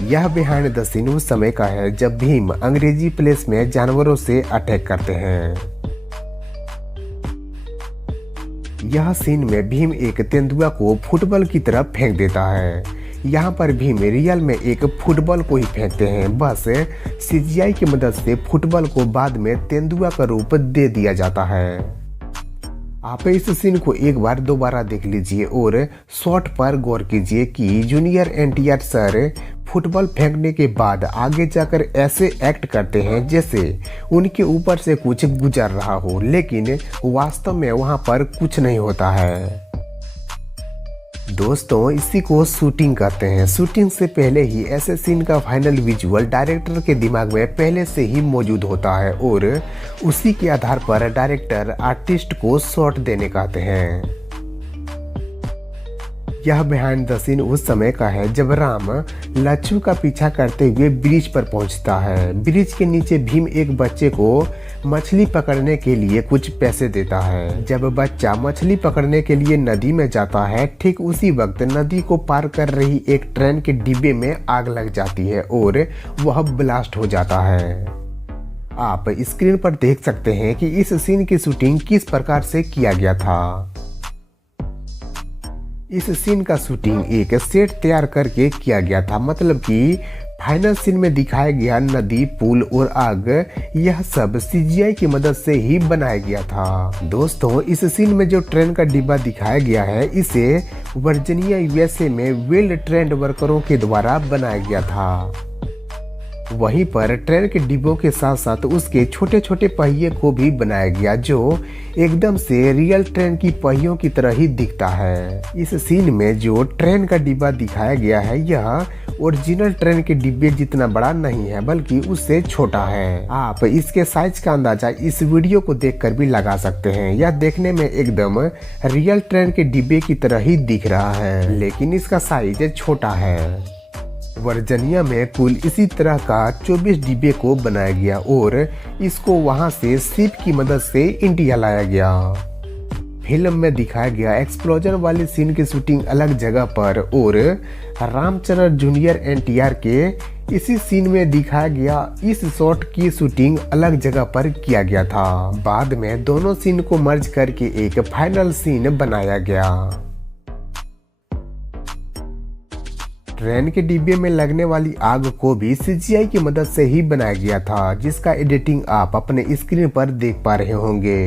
यह बिहाइंड द सीन उस समय का है जब भीम अंग्रेजी प्लेस में जानवरों से अटैक करते हैं। यह सीन में भीम एक तेंदुआ को फुटबॉल की तरफ फेंक देता है। यहाँ पर भीम रियल में एक फुटबॉल को ही फेंकते हैं, बस CGI की मदद से फुटबॉल को बाद में तेंदुआ का रूप दे दिया जाता है। आप इस सीन को एक बार दोबारा देख लीजिए और शॉट पर गौर कीजिए कि जूनियर NTR सर फुटबॉल फेंकने के बाद आगे जाकर ऐसे एक्ट करते हैं जैसे उनके ऊपर से कुछ गुजर रहा हो, लेकिन वास्तव में वहां पर कुछ नहीं होता है। दोस्तों, इसी को शूटिंग कहते हैं। शूटिंग से पहले ही ऐसे सीन का फाइनल विजुअल डायरेक्टर के दिमाग में पहले से ही मौजूद होता है और उसी के आधार पर डायरेक्टर आर्टिस्ट को शॉट देने कहते हैं। यह बिहाइंड द सीन उस समय का है जब राम लच्छू का पीछा करते हुए ब्रिज पर पहुंचता है। ब्रिज के नीचे भीम एक बच्चे को मछली पकड़ने के लिए कुछ पैसे देता है। जब बच्चा मछली पकड़ने के लिए नदी में जाता है, ठीक उसी वक्त नदी को पार कर रही एक ट्रेन के डिब्बे में आग लग जाती है और वह ब्लास्ट हो जाता है। आप स्क्रीन पर देख सकते हैं कि इस सीन की शूटिंग किस प्रकार से किया गया था। इस सीन का शूटिंग एक सेट तैयार करके किया गया था, मतलब कि फाइनल सीन में दिखाया गया नदी, पुल और आग, यह सब CGI की मदद से ही बनाया गया था। दोस्तों, इस सीन में जो ट्रेन का डिब्बा दिखाया गया है इसे वर्जीनिया USA में वेल ट्रेंड वर्करों के द्वारा बनाया गया था। वहीं पर ट्रेन के डिब्बों के साथ साथ उसके छोटे छोटे पहिए को भी बनाया गया जो एकदम से रियल ट्रेन की पहियों की तरह ही दिखता है। इस सीन में जो ट्रेन का डिब्बा दिखाया गया है यह ओरिजिनल ट्रेन के डिब्बे जितना बड़ा नहीं है बल्कि उससे छोटा है। आप इसके साइज का अंदाजा इस वीडियो को देखकर भी लगा सकते हैं। यह देखने में एकदम रियल ट्रेन के डिब्बे की तरह ही दिख रहा है, लेकिन इसका साइज छोटा है। वर्जीनिया में कुल इसी तरह का 24 डिब्बे को बनाया गया और इसको वहां से शिप की मदद से इंडिया लाया गया। फिल्म में दिखाया गया एक्सप्लोजन वाली सीन की शूटिंग अलग जगह पर और रामचंद्र जूनियर NTR के इसी सीन में दिखाया गया इस शॉट की शूटिंग अलग जगह पर किया गया था। बाद में दोनों सीन को मर्ज करके एक फाइनल सीन बनाया गया। ट्रेन के डिब्बे में लगने वाली आग को भी CGI की मदद से ही बनाया गया था, जिसका एडिटिंग आप अपने स्क्रीन पर देख पा रहे होंगे।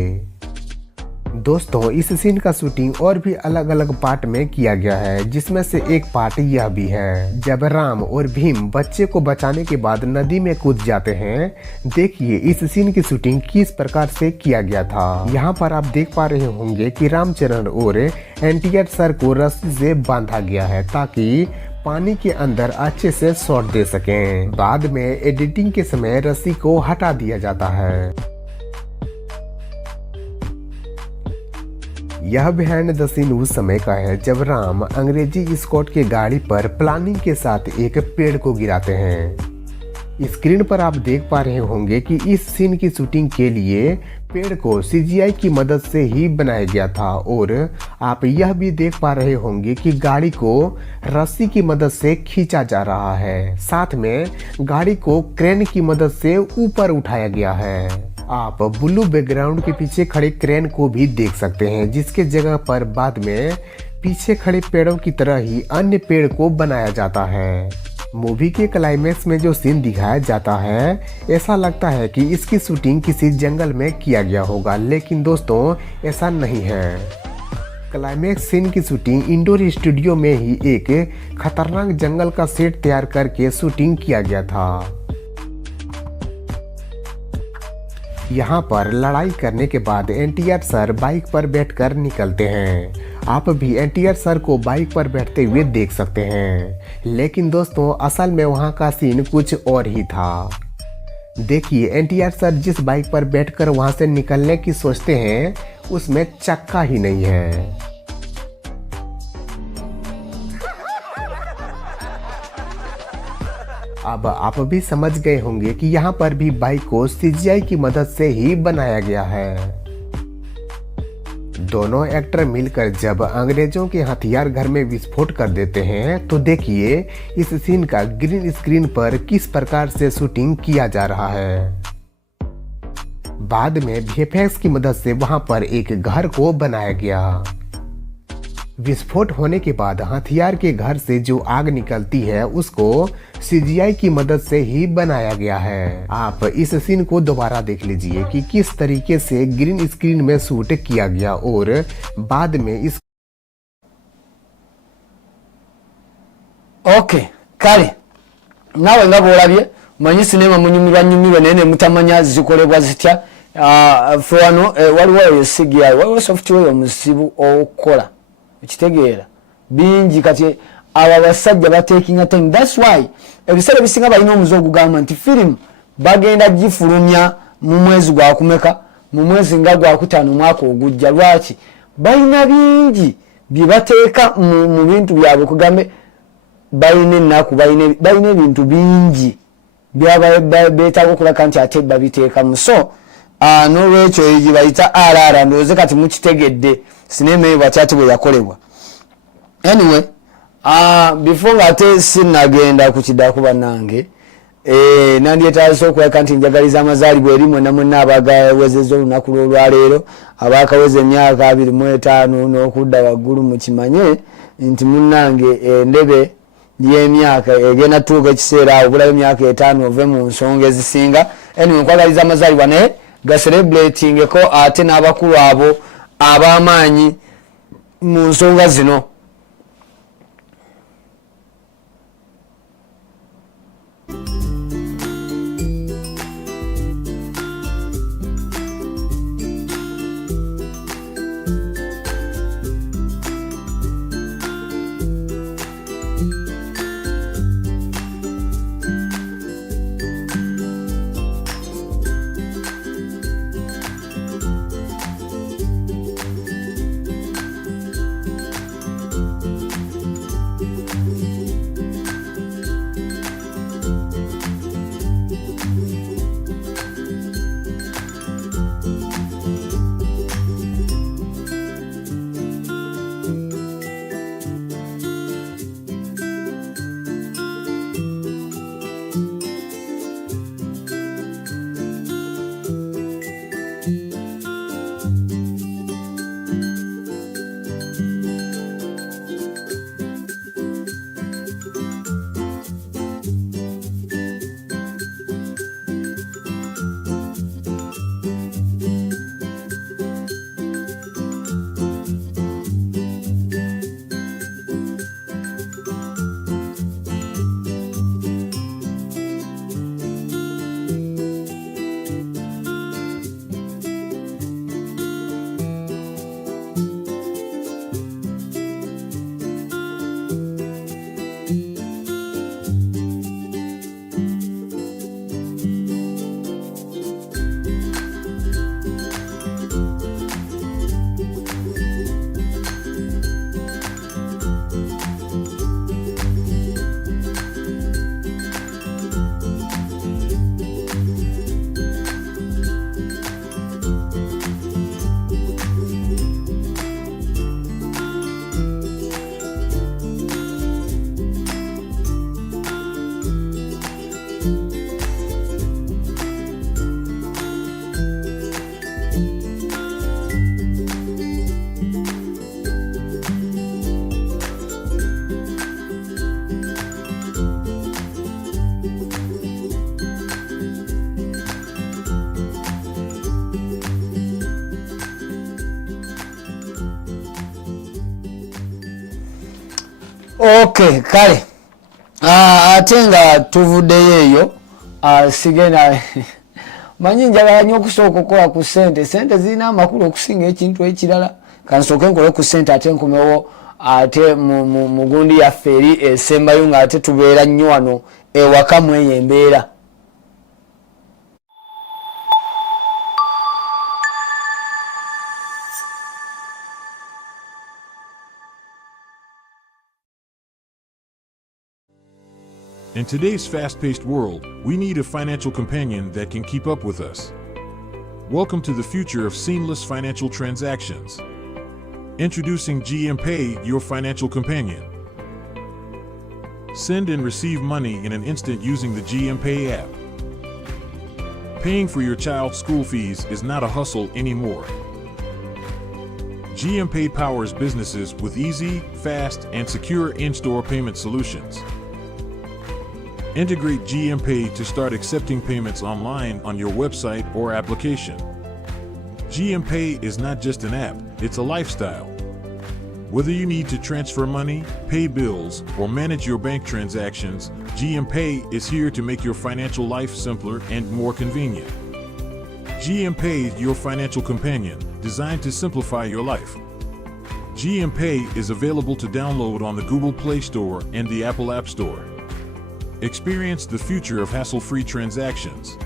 दोस्तों इस सीन का शूटिंग और भी अलग अलग पार्ट में किया गया है, जिसमें से एक पार्ट यह भी है जब राम और भीम बच्चे को बचाने के बाद नदी में कूद जाते हैं। देखिए इस सीन की शूटिंग किस प्रकार से किया गया था। यहाँ पर आप देख पा रहे होंगे कि रामचरण और एनटीआर सर को रस्सी से बांधा गया है ताकि पानी के अंदर अच्छे से शॉट दे सकें। बाद में एडिटिंग के समय रस्सी को हटा दिया जाता है। यह बिहाइंड द सीन उस समय का है जब राम अंग्रेजी स्कॉट के गाड़ी पर प्लानिंग के साथ एक पेड़ को गिराते हैं। स्क्रीन पर आप देख पा रहे होंगे कि इस सीन की शूटिंग के लिए पेड़ को सीजीआई की मदद से ही बनाया गया था और आप यह भी देख पा रहे होंगे कि गाड़ी को रस्सी की मदद से खींचा जा रहा है। साथ में गाड़ी को क्रेन की मदद से ऊपर उठाया गया है। आप ब्लू बैकग्राउंड के पीछे खड़े क्रेन को भी देख सकते हैं, जिसके जगह पर बाद में पीछे खड़े पेड़ों की तरह ही अन्य पेड़ को बनाया जाता है। मूवी के क्लाइमेक्स में जो सीन दिखाया जाता है ऐसा लगता है कि इसकी शूटिंग किसी जंगल में किया गया होगा, लेकिन दोस्तों ऐसा नहीं है। क्लाइमेक्स सीन की शूटिंग इंडोर स्टूडियो में ही एक खतरनाक जंगल का सेट तैयार करके शूटिंग किया गया था। यहाँ पर लड़ाई करने के बाद एनटीआर सर बाइक पर बैठकर निकलते हैं। आप भी एनटीआर सर को बाइक पर बैठते हुए देख सकते हैं, लेकिन दोस्तों असल में वहाँ का सीन कुछ और ही था। देखिए एनटीआर सर जिस बाइक पर बैठकर वहाँ से निकलने की सोचते हैं उसमें चक्का ही नहीं है। अब आप भी समझ गए होंगे कि यहाँ पर भी बाइक को सीजीआई की मदद से ही बनाया गया है। दोनों एक्टर मिलकर जब अंग्रेजों के हथियार घर में विस्फोट कर देते हैं तो देखिए इस सीन का ग्रीन स्क्रीन पर किस प्रकार से शूटिंग किया जा रहा है। बाद में वीएफएक्स की मदद से वहां पर एक घर को बनाया गया। विस्फोट होने के बाद हथियार के घर से जो आग निकलती है उसको सीजीआई की मदद से ही बनाया गया है। आप इस सीन को दोबारा देख लीजिए कि किस तरीके से ग्रीन स्क्रीन में शूट किया गया और बाद में इस okay kale nawe nga bwolabye manyi sinema munyumirwa nene mutamanya zikolebwa zitya fe wano waliwo esigiya waliwo software omusibu okukola ekitegeera bingi kati aba basajja batekinga time. That's why ebisere bisinga balina omuze ogugamba nti firimu bagenda gifulumya mu mwezi gwa kumeka mu mwezi nga gwa kutaano mwaka ogujja. Lwaki balina bingi bye bateeka mu bintu byabwe kugambe balina ennaku balina ebintu bingi byaba beetaaga okulaka nti ate babiteekamu. So n'olwekyo egyo bayita RR ndowooze kati mukitegedde sinema eyo bw'ati bwe yakolebwa. Anyway before ate sinagenda ku kiddaku bannange nandyetaalisa okulaka nti njagaliza amazaalibwa eri mwena mwena abagawezezza olunaku lwolwaleero abaakaweza emyaka 25 n'okudda waggulu mukimanye nti munnange endebe y'emyaka egenda tuuka ekiseera awo obulayo emyaka 5 ove mu nsonga ezisinga. Anyway nkwagaliza amazaalibwa naye gacelebratingeko ate n'abakulu abo ab'amaanyi mu nsonga zino. Okay, kale. Ate nga tuvuddeyo eyo sigena manyi njagala nnyo okusooka okukola ku ssente zirina amakulu okusinga ekintu ekirala kansooke nkole ku ssente ate nkomewo ate mu gundi yaffe eri esembayo nga ate tubeera nnyo wano ewaka mu eyo embeera. In today's fast-paced world, we need a financial companion that can keep up with us. Welcome to the future of seamless financial transactions. Introducing GMPay, your financial companion. Send and receive money in an instant using the GMPay app. Paying for your child's school fees is not a hustle anymore. GMPay powers businesses with easy, fast, and secure in-store payment solutions. Integrate GMPay to start accepting payments online on your website or application. GMPay is not just an app, it's a lifestyle. Whether you need to transfer money, pay bills, or manage your bank transactions, GMPay is here to make your financial life simpler and more convenient. GMPay, your financial companion, designed to simplify your life. GMPay is available to download on the Google Play Store and the Apple App Store. Experience the future of hassle-free transactions.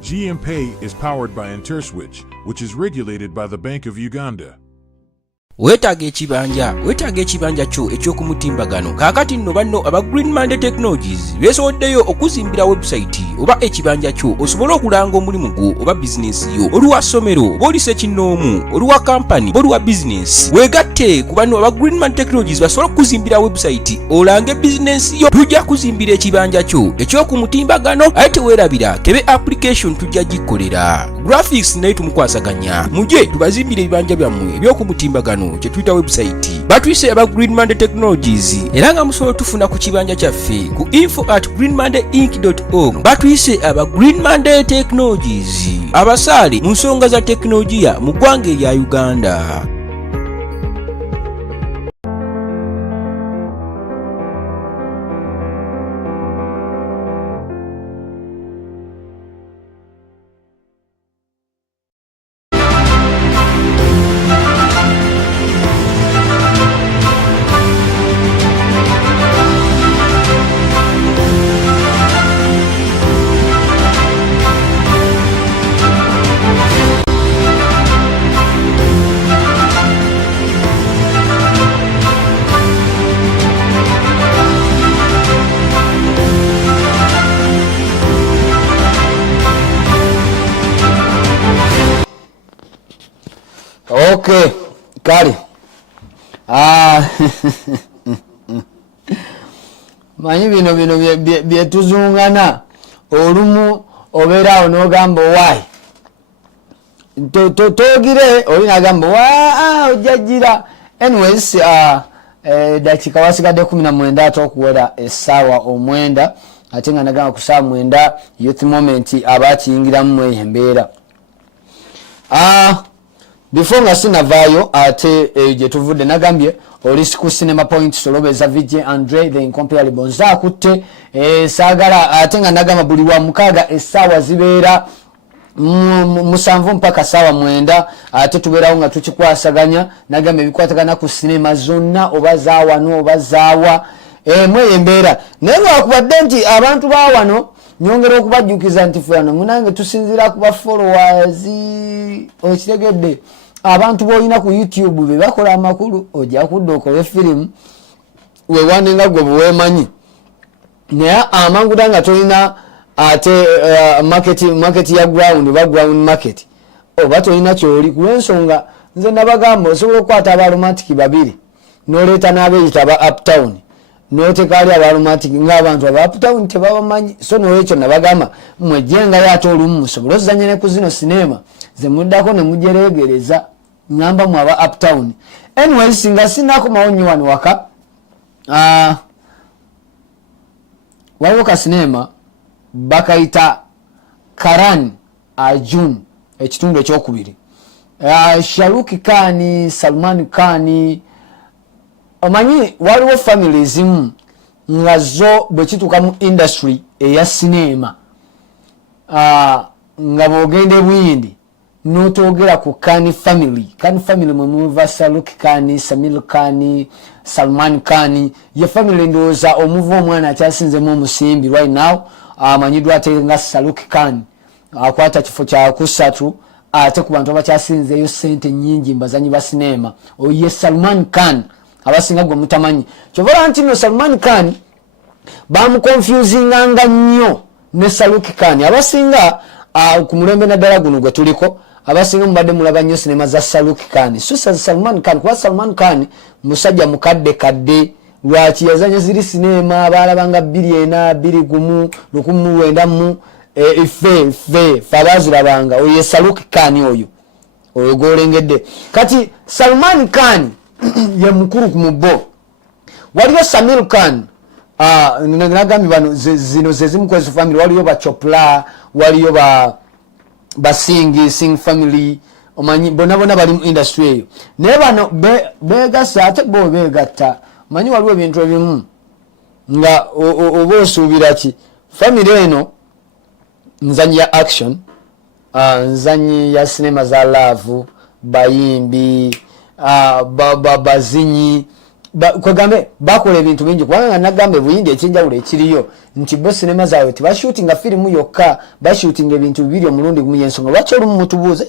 GMPay is powered by InterSwitch, which is regulated by the Bank of Uganda. Weetaaga ekibanja kyo eky'okumutimbagano. Kaakati nno banno aba Green Monday Technologies beesowoddeyo okuzimbira website oba ekibanja kyo osobole okulanga omulimu gwo oba bizinensi yo. Oluwa ssomero, oba oli ssekinnoomu, oluwa kampani, oba oluwa bizinensi. Weegatte ku banno aba Green Monday Technologies basobole okuzimbira website olange bizinensi yo. Tujja kuzimbira ekibanja kyo eky'okumutimbagano ate teweerabira kebe application tujja gikolera. Graphics naye tumukwasaganya. Muje tubazimbire ebibanja byammwe eby'okumutimbagano kye tuyita website. Batuyise aba Green Monday Technologies era nga musobola tufuna ku kibanja kyaffe ku info@greenmondayinc.org. Batuyise aba Green Monday Technologies abasaale mu nsonga za tekinologiya mu ggwanga erya Uganda. Okay, kale. Manyi bino byetuzungana olumu obeera onogamba why. Togire olina gamba ojjajira. Anyways, dakika wasigadde 19 ate okuwera essaawa 9 ate nga nagamba ku ssaawa 9 youth moment abaakiyingiramu eyo embeera. Before nga sinavaayo ate gye tuvudde nagambye oli ku cinema point solobeza VJ Andre the incomparable nzaakutte saagala ate nga nagamba buli wa mukaaga essaawa zibeera 7 mpaka ssaawa 9 ate tubeerawo nga tukikwasaganya nagamba ebikwatagana ku cinema zonna oba zaawano oba zaawa mweyo embeera naye lwakubadde nti abantu ba wano nyongera okubajjukiza nti fulano munange tusinzira ku ba followers okitegedde abantu boyina ku YouTube be bakola amakulu ojja kudda okole filimu weewande nga gwe bwemanyi naye amangu nga tolina ate market ya ground market oba tolina kyoli kulwensonga nze nabagamba osobola okukwata abaromantic babiri noleeta n'abeeyita aba uptown notekali abaromantic ng'abantu aba uptown tebabamanyi so nolwekyo nabagamba mwejjengayo ate olumu musobole ozanye ne ku zino sinema ze muddako ne mujereegereza ngamba mu aba uptown. Anyways, singa sinakomawo nnyo wano waka waliwo ka sinema bakayita Karan Arjun ekitundu ekyokubiri. Sharuki Khan, Salman Khan, omanyi waliwo family ezimu nga zo bwe kituuka mu industry eya sinema nga bwogende Buyindi n'otwogera ku Khan family mwe muva Shahrukh Khan, Samir Khan, Salman Khan, ye family ndowooza omuva omwana akyasinzemu omusimbi right now amanyiddwa ate nga Shahrukh Khan akwata kifo kya kusatu ate ku bantu abakyasinzeeyo sente nyingi mbazanyi ba sinema oye Salman Khan abasinga gwe mutamanyi kyovola nti no Salman Khan bamukonfusinganga nnyo ne Shahrukh Khan abasinga ku mulembe naddala guno gwe tuliko abasinga mubadde mulaba nnyo sinema za Shahrukh Khan so Salman Khan kuba Salman Khan musajja mukadde lwaki yazanya ziri sinema balabanga 241 1990 ife abazirabanga oye Shahrukh Khan oyo golengedde kati Salman Khan ye mukuru ku mubbo waliyo Samir Khan nagambye bano zino zezimu kwezo family waliyo ba Chopra waliyo ba Singh family omanyi bona bali mu industry eyo naye bano begasa ate bo begatta manyi waliwo ebintu ebimu nga oba osuubira ki family eno nzanyi ya action nzanyi ya sinema za love bayimbi bazinyi kwegambe bakola ebintu bingi kubanga nagambe Buyindi ekyenjawulo ekiriyo nti bo sinema zaabwe tebashootinga firimu yokka bashootinga ebintu bibiri omulundi gumu y'ensonga lwaki olumu mutubuuza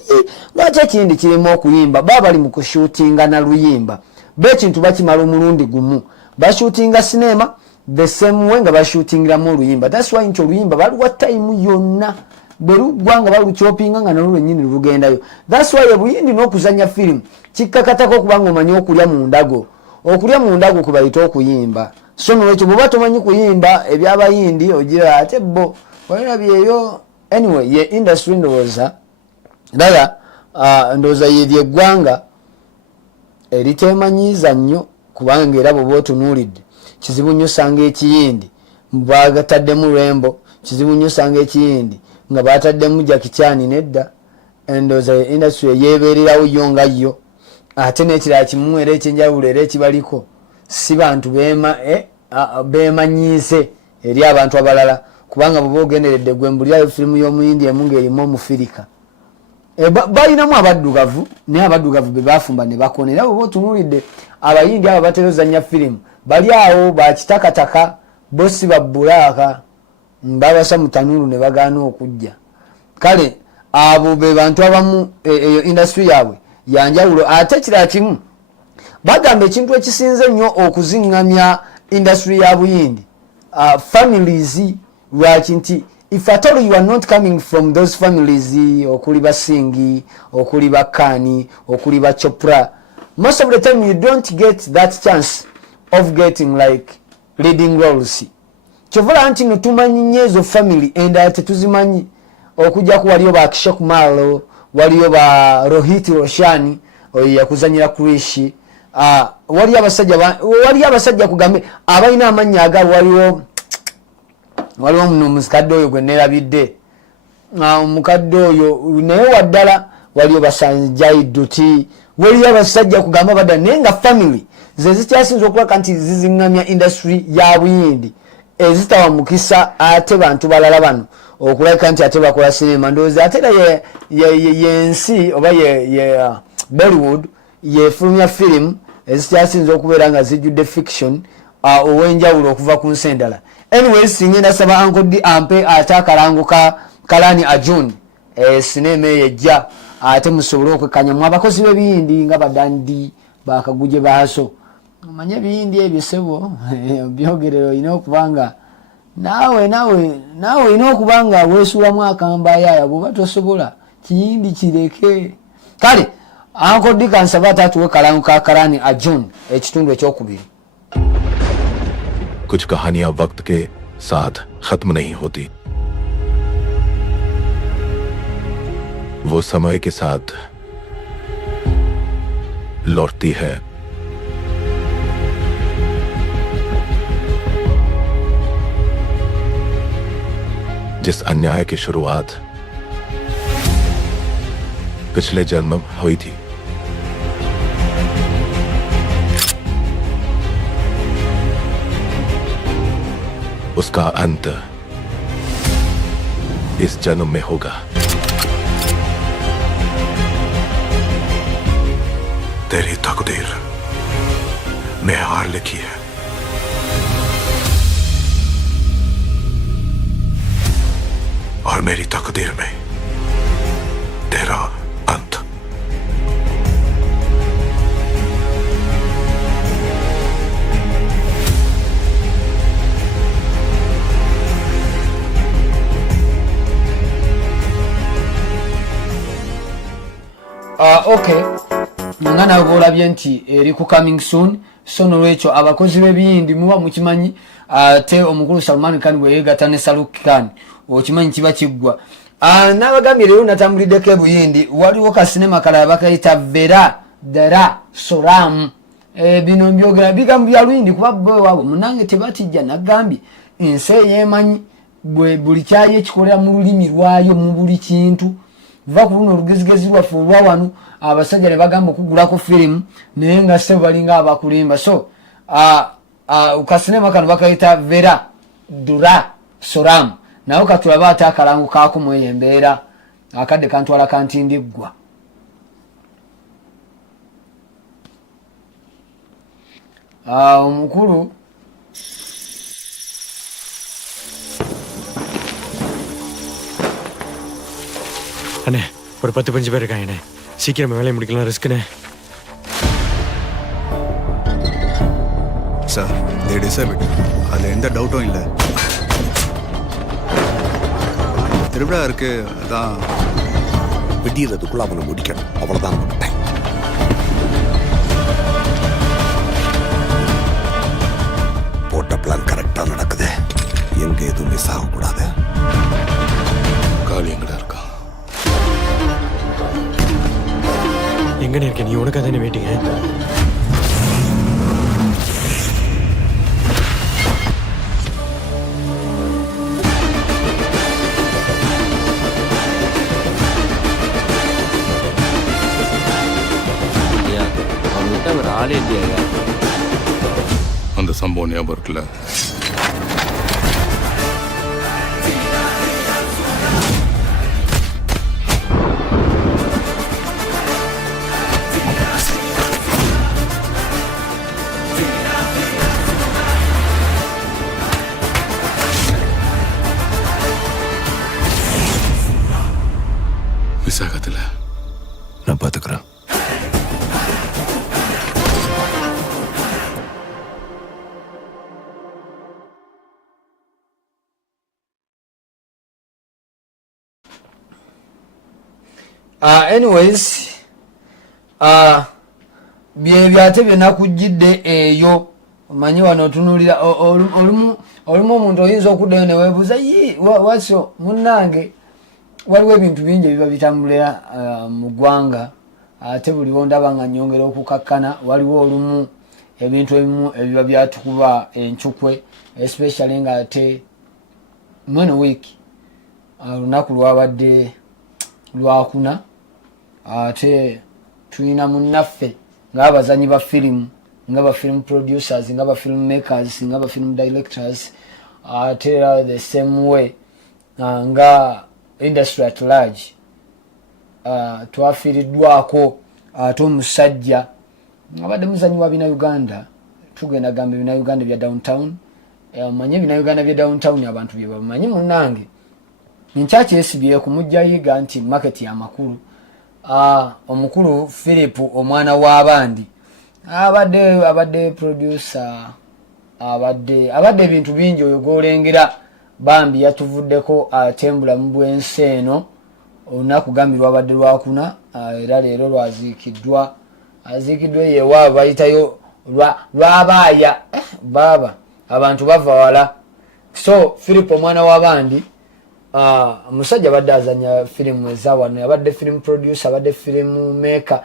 lwaki ekindi kirimu okuyimba baba bali mu kushootinga na luyimba bekintu bakimala omulundi gumu bashootinga sinema the same way nga bashootingiramu oluyimba that's why nti oluyimba baluwa time yonna bwe luggwanga balukyopinga nga nalwo lwennyini lugendayo that's why Buyindi n'okuzanya firimu kikkakatako okubanga omanyi okulya mu ndago kubayita okuyimba so nolwekyo bw'oba tomanyi kuyimba ebyabayindi ogira ate bo olabyeyo anyway ye industry ndowooza ddala ndowooza yeryo eggwanga eriteemanyiiza nnyo kubanga era bw'oba otunuulidde kizibu nnyo sanga ekiyindi bwagataddemu lwembo kizibu nnyo sanga ekiyindi nga bataddemu Jackie Chan nedda ndowooza ye industry eyeebeererawo yo nga yo ate n'ekirala kimu era ekyenjawulo era ekibaliko si bantu beemanyiise eri abantu abalala kubanga bw'oba ogenderedde gwe mbulirayo firimu y'omuyindi emu ng'erimu omufirika balinamu abaddugavu naye abaddugavu be bafumba ne bakona era bw'oba otunuulidde abayindi abo batera ozannya firimu bali awo bakitakataka bo si babbulaaka babasa mu tanuulu ne bagaana okujja kale abo be bantu abamu eyo industry yaabwe yanjawulo ate kirala kimu bagamba ekintu ekisinze nnyo okuziŋŋamya industry ya Buyindi families lwaki nti if at all you are not coming from those families okuli ba Singh okuli ba Khan okuli ba Chopra most of the time you don't get that chance of getting like leading roles kyovula nti no tumanyi nnyo ezo family endala tetuzimanyi okujjaku waliyo ba Akshay Kumar waliyo ba Rohit Roshan oyo yakuzanyira Krishi waliyo abasajja kugambe abalina amannya aga waliwo muno mukadde oyo gwe neerabidde omukadde oyo naye waddala waliyo basanjai duti waliyo abasajja kugamba badda naye nga family ze zikyasinza okulaka nti ziziŋŋamya industry ya Buyindi ezitawa mukisa ate bantu balala bano okulaka nti ate bakola sinema ndowooza ate era yensi oba ye Bollywood yefulumya firimu ezikyasinza okubeera nga zijjudde fiction ow'enjawulo okuva ku nsi endala anyway singa ndasaba Uncle D ampe ate akalango ka Kalani Arjun sinema eyo ejja ate musobole okwekanyamu abakozi b'ebiyindi nga badandi bakaguje baaso omanye ebiyindi ebyo sebo byogerero olina okubanga naawe olina okubanga weesuulamu akambayaaya bw'oba tosobola kiyindi kireke kale Uncle D kansaba ate atuwe kalango ka Kalani Arjun ekitundu ekyokubiri कुछ कहानियां वक्त के साथ खत्म नहीं होती वो समय के साथ लौटती है जिस अन्याय की शुरुआत पिछले जन्म में हुई थी उसका अंत इस जन्म में होगा। तेरी तकदीर में हार लिखी है। और मेरी तकदीर में तेरा अंत। Okay, nga nawe olabye nti eri ku coming soon, so nolwekyo abakozi b'ebiyindi muba mukimanyi ate omukulu Salman Khan bwe yeegatta ne Saluk Khan okimanyi kiba kiggwa. N'abagambye leero natambuliddeko ebuyindi, waliwo kasinema kalala bakayita Vera Dara Soram. Bino mbyogera bigambo bya luyindi kuba bwe waabwe munange tebatijja nagambye ensi yeemanyi buli kyali ekikolera mu lulimi lwayo mu buli kintu. Va ku luno olugezigezi lwaffe olwa wano abasajja ne bagamba okugulako firimu naye nga se balinga abakulimba. So kasinema kano bakayita Vera Dura Soram. Nawe katulaba ate akalango kaako mweyo embeera akadde kantwala kantindiggwa. Omukulu அண்ணே ஒரு 10-15 பேர் இருக்காங்கண்ணே, சீக்கிரம் வேலையை முடிக்கலாம், ரிஸ்க்குண்ணே. Sir they deserve it, அதில் எந்த டவுட்டும் இல்லை. திருவிழா இருக்கு, அதான் விடியறதுக்குள்ள அவனை முடிக்கணும், அவ்வளோதான் டைம். போட்ட பிளான் கரெக்டாக நடக்குது, எங்க எதுவும் மிஸ் ஆகக்கூடாது. காளி எங்கடா இருக்கா? எங்கன்னு இருக்க நீ? உனக்காக தானே வெயிட்டிங்க. அந்த சம்பவம் ஞாபகம் இருக்குல்ல? விசாகத்தில் நான் பார்த்துக்கிறேன். Anyways, byate byenakujjidde eyo. Omanyi wano otunulira olumu omuntu oyinza okuddayo ne weebuuza waso munnange waliwo ebintu bingi ebiba bitambulira mu ggwanga ate buliwo ndaba nga nnyongera okukakkana. Waliwo olumu ebintu ebimu ebiba byatukuba enkyukwe, especially nga ate mweno week olunaku lwabadde lwakuna ate tulina munnaffe ng'abazanyi ba firimu, nga ba film producers, nga ba film makers, nga ba film directors, ate the same way nga industry at large. Twafiiriddwako ate omusajja abadde muzanyi wa bina Uganda, tugenda gamba bina Uganda bya downtown. Manye bina Uganda bya downtown abantu bye bamanyi munnange. Nkyaki esibye kumujja yiga nti market ya makulu. Omukulu Philip omwana w'abandi abadde producer, abadde bintu bingi oyo golengera bambi yatuvuddeko atembula mu bwensi eno olunaku gambirwa abadde lwakuna era leero lwaziikiddwa. Aziikiddwa yewaabwe bayitayo lwabaaya baba abantu bava wala. So Philip omwana w'abandi musajja abadde azanya firimu ezawano, abadde film producer, abadde film maker.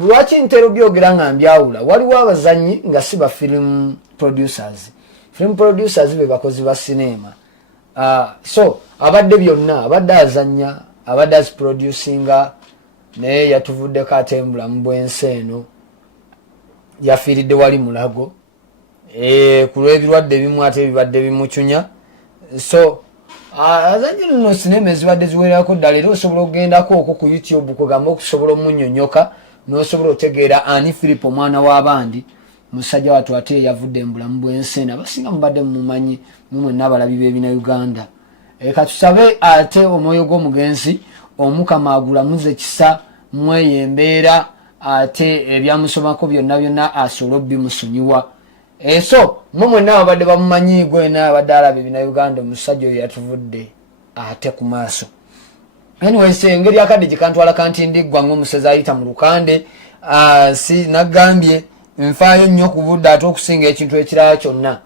Lwaki ntero byogera nga mbyawula? Waliwo abazanyi nga si ba film producers. Film producers be bakozi ba sinema. So abadde byonna abadde azanya, abadde aziproducinga, naye yatuvuddeko atembula mu bwensi eno. Yafiiridde wali mulago ku lw'ebirwadde ebimu ate ebibadde bimucunya so azanyi no sinema ezibadde ziwerako ddala era osobola okugendako okwo ku YouTube kugamba okusobola omunnyonnyoka n'osobola otegeera ani Philip omwana w'abandi musajja watu ate yavudde mu bulamu bw'ensi abasinga mubadde mumumanyi mumwe n'abalabi b'ebina Uganda. Katusabe ate omwoyo gw'omugenzi omukama agulamuze kisa mweyembeera ate ebyamusomako byonna asobole bimusonyiwa. So mumwe n'abadde bamumanyi gwe n'abadde alaba ebina Uganda omusajja oyo yatuvudde ate ku maaso. Anyway, engeri akadde gikantwala kanti ndiggwa ng'omusezi ayita mu lukande si nagambye nfaayo nnyo ku budde ate okusinga ekintu ekirala kyonna.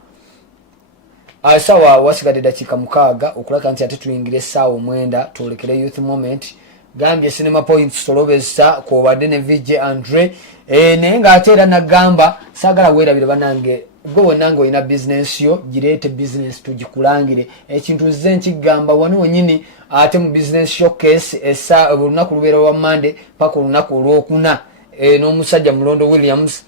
Sawa wasigadde dakiika 6 okulaga nti ate tuyingire essaawa 9 twolekere youth moment. Gambye cinema points solobesa kwobadde ne VJ Andre naye ng'ate era nagamba saagala weerabire bannange gwe wonna ng'olina bizinensi yo gireete bizinensi tugikulangire ekintu nze nkigamba wano wennyini ate mu bizinensi showcase olunaku lubeera lwa Monday paka olunaku olwokuna n'omusajja Mulondo Williams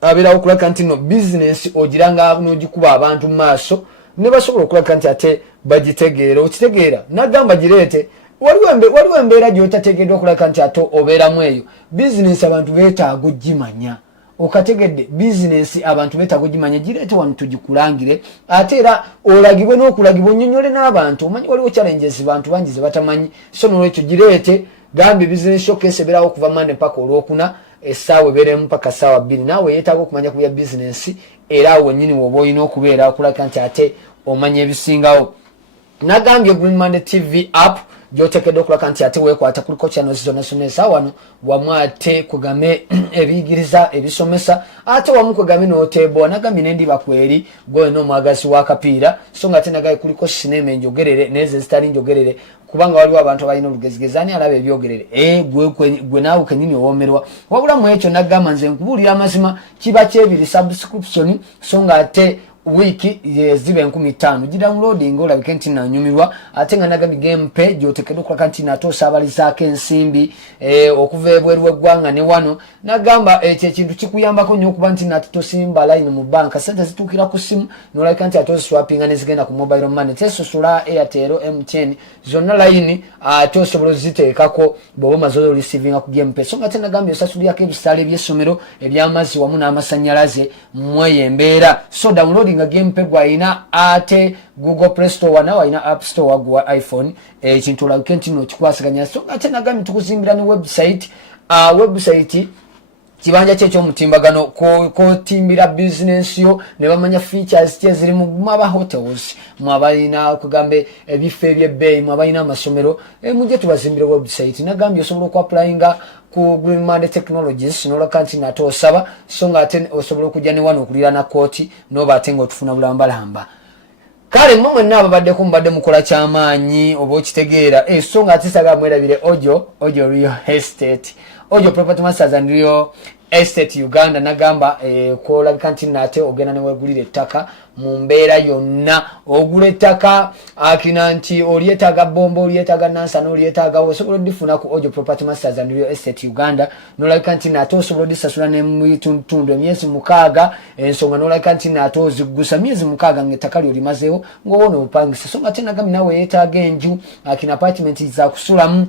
abeerawo okulaga nti no bizinensi ogiranga n'ogikuba abantu mu maaso ne basobola okulaga nti ate bagitegeera okitegeera nagamba gireete waliwo embeera gy'otategeddwa okulaga nti ate obeeramu eyo bizinensi abantu beetaaga ogimanya okategedde bizinensi abantu beetaaga ogimanya gireete wano tugikulangire ate era olagibwe n'okulagibwa onnyonnyole n'abantu omanyi waliwo challenges bantu bangi ze batamanyi so n'olwekyo gireete gambye bizinensi showcase ebeerawo okuva Monday paka olwokuna essaawa ebeeremu paka ssaawa 2 naawe yeetaaga okumanya ku bya bizinensi era wennyini woba olina okubeera okulaga nti ate omanya ebisingawo. Nagambye Green Monday TV app gyotekedde okulaga nti ate weekwata kuliko channels zonna essaawa wano wamu ate kugame ebiyigiriza ebisomesa ate wamu kugame n'oteebowa nagambye nendiba kweri gwe n'omwagazi w'akapiira so nga ate nagaye kuliko sinema enjogerere nezo ezitali njogerere kubanga waliwo abantu abalina olugezigezi ani alaba ebyogerere gwe naawe kenyini owoomerwa wabula mu ekyo nagamba nze nkubuulira amazima kiba kyebiri subscription so nga ate wiki zibe 15 gidownloading olabike nti nanyumirwa ate nga nagambye game page otekedde okulaga nti nate osaabalizaako ensimbi okuva ebweru w'eggwanga ne wano nagamba ekyo ekintu kikuyambako nnyo okuba nti nate tosimba line mu banka sente zituukira ku simu nolabika nti ate oziswapinga ne zigenda ku mobile money tesosola Airtel MTN zonna line ate osobola oziteekako bw'oba omaze oreceiving ku game page so nga ate nagambye osasulirako ebisaala eby'essomero eby'amazzi wamu n'amasannyalaze mmwe embeera so downloading nga game peg waina ate Google Play Store na waina App Store gwa iPhone ekintu olabike nti nokikwasaganya so ate nagambye tukuzimbira ne website website kibanja ky'omutimbagano kotimbira business yo ne bamanya features kye ziri mu maba hotels mwabalina kugambe ebifo ebyebbeeyi mwabalina amasomero mujje tubazimbira website nagambye osobola okuapplyinga ku Green Monday Technologies nola nti nate osaba so nga ate osobola okujja ne wano okulira na kooti noba ate nga otufuna bulambalamba kale mmwe n'ababaddeko mubadde mukola kyamaanyi oba okitegeera so nga ate sagala mwerabire Ojo Real Estate Ojo Property Masters and Real Estate Uganda nagamba kolabika nti nate ogenda ne wegulira ettaka mu mbeera yonna ogula ettaka akina nti olyetaaga bombo olyetaaga nansana olyetaaga osobola odifuna ku Ojo Property Masters and Real Estate Uganda nolabika nti nate osobola odisasula ne mutundu emyezi 6 ensonga nolabika nti nate oziggusa myezi 6 ng'ettaka lyo limazeewo ng'owona obupangisa so nga tenagambye nawe yeetaaga enju akina apartment za kusulamu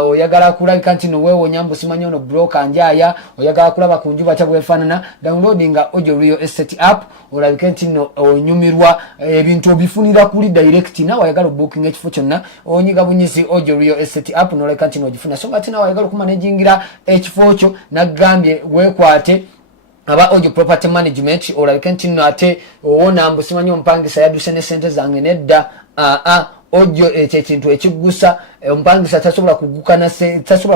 oyagala kulabika nti noweewonya mbu simanyi ono broker njaaya oyagala kulaba ku nju batya bwefaanana downloadinga Ojo Real Estate app olabike nti no onyumirwa ebintu obifunira kuli direct nawe ayagala booking ekifo kyonna onyiga bunyizi Ojo Real Estate app nolabika nti nogifuna so nga nawe ayagala okumanagingira ekifo kyo nagambye weekwate aba Ojo Property Management olabike nti ate owona mbu simanyi omupangisa yadduse ne sente zange nedda Ojo ekintu ekiggusa omupangisa tasobola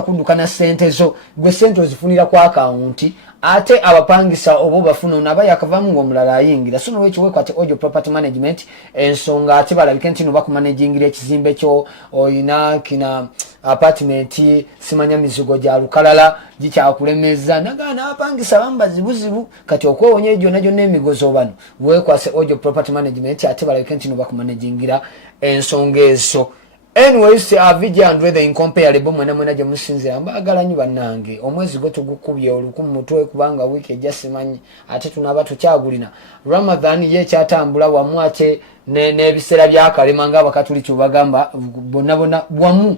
kuddukana sente zo gwe sente ozifunira ku akawunti ate abapangisa obo bafuna naba yakavamu ng'omulala ayingira so nolwekyo weekwate Ojo Property Management ensonga ate balabike nti no bakumanagingira ekizimbe kyo oyina kina apartment simanya mizigo gya lukalala gikyakulemeza nagana abapangisa bambazibuzibu kati okwewonya egyo nagyo n'emigozo bano weekwase Ojo Property Management ate balabike nti no bakumanagingira ensonga ezo anyway say avija and the incomparable mwana gye musinze ambagala nyi bannange omwezi gwo tugukubye olukumu mutwe kubanga wiki ejasimanyi ate tunaba tukyagulina Ramadan ye kyatambula wamwache n'ebisera byakalema nga abakatuliki bagamba bonna bwamu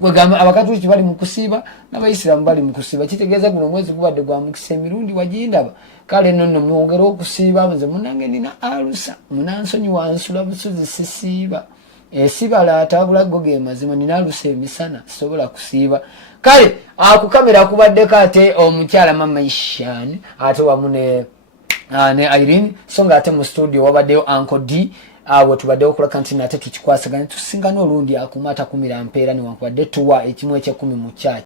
wegamba abakatuliki bali mu kusiiba n'abayisiramu bali mu kusiiba kitegeeza guno omwezi gubadde gwa mukisa emirundi wagindaba kale nno mwongera okusiiba nze munange nina alusa munansonyi wansula busuzi sisiiba sibala atabula goge mazima nina alusa emisana sobola kusiiba kale akukamera kubaddeko ate omukyala mama Ishan ate wamu ne Irene songa ate mu studio wabaddeyo Uncle D awo tubaddeyo okola kanti nate tukikwasaganya tusingana olundi akumata kumira mpeera niwankubadde tuwa ekimu ekyekumi mu kyaki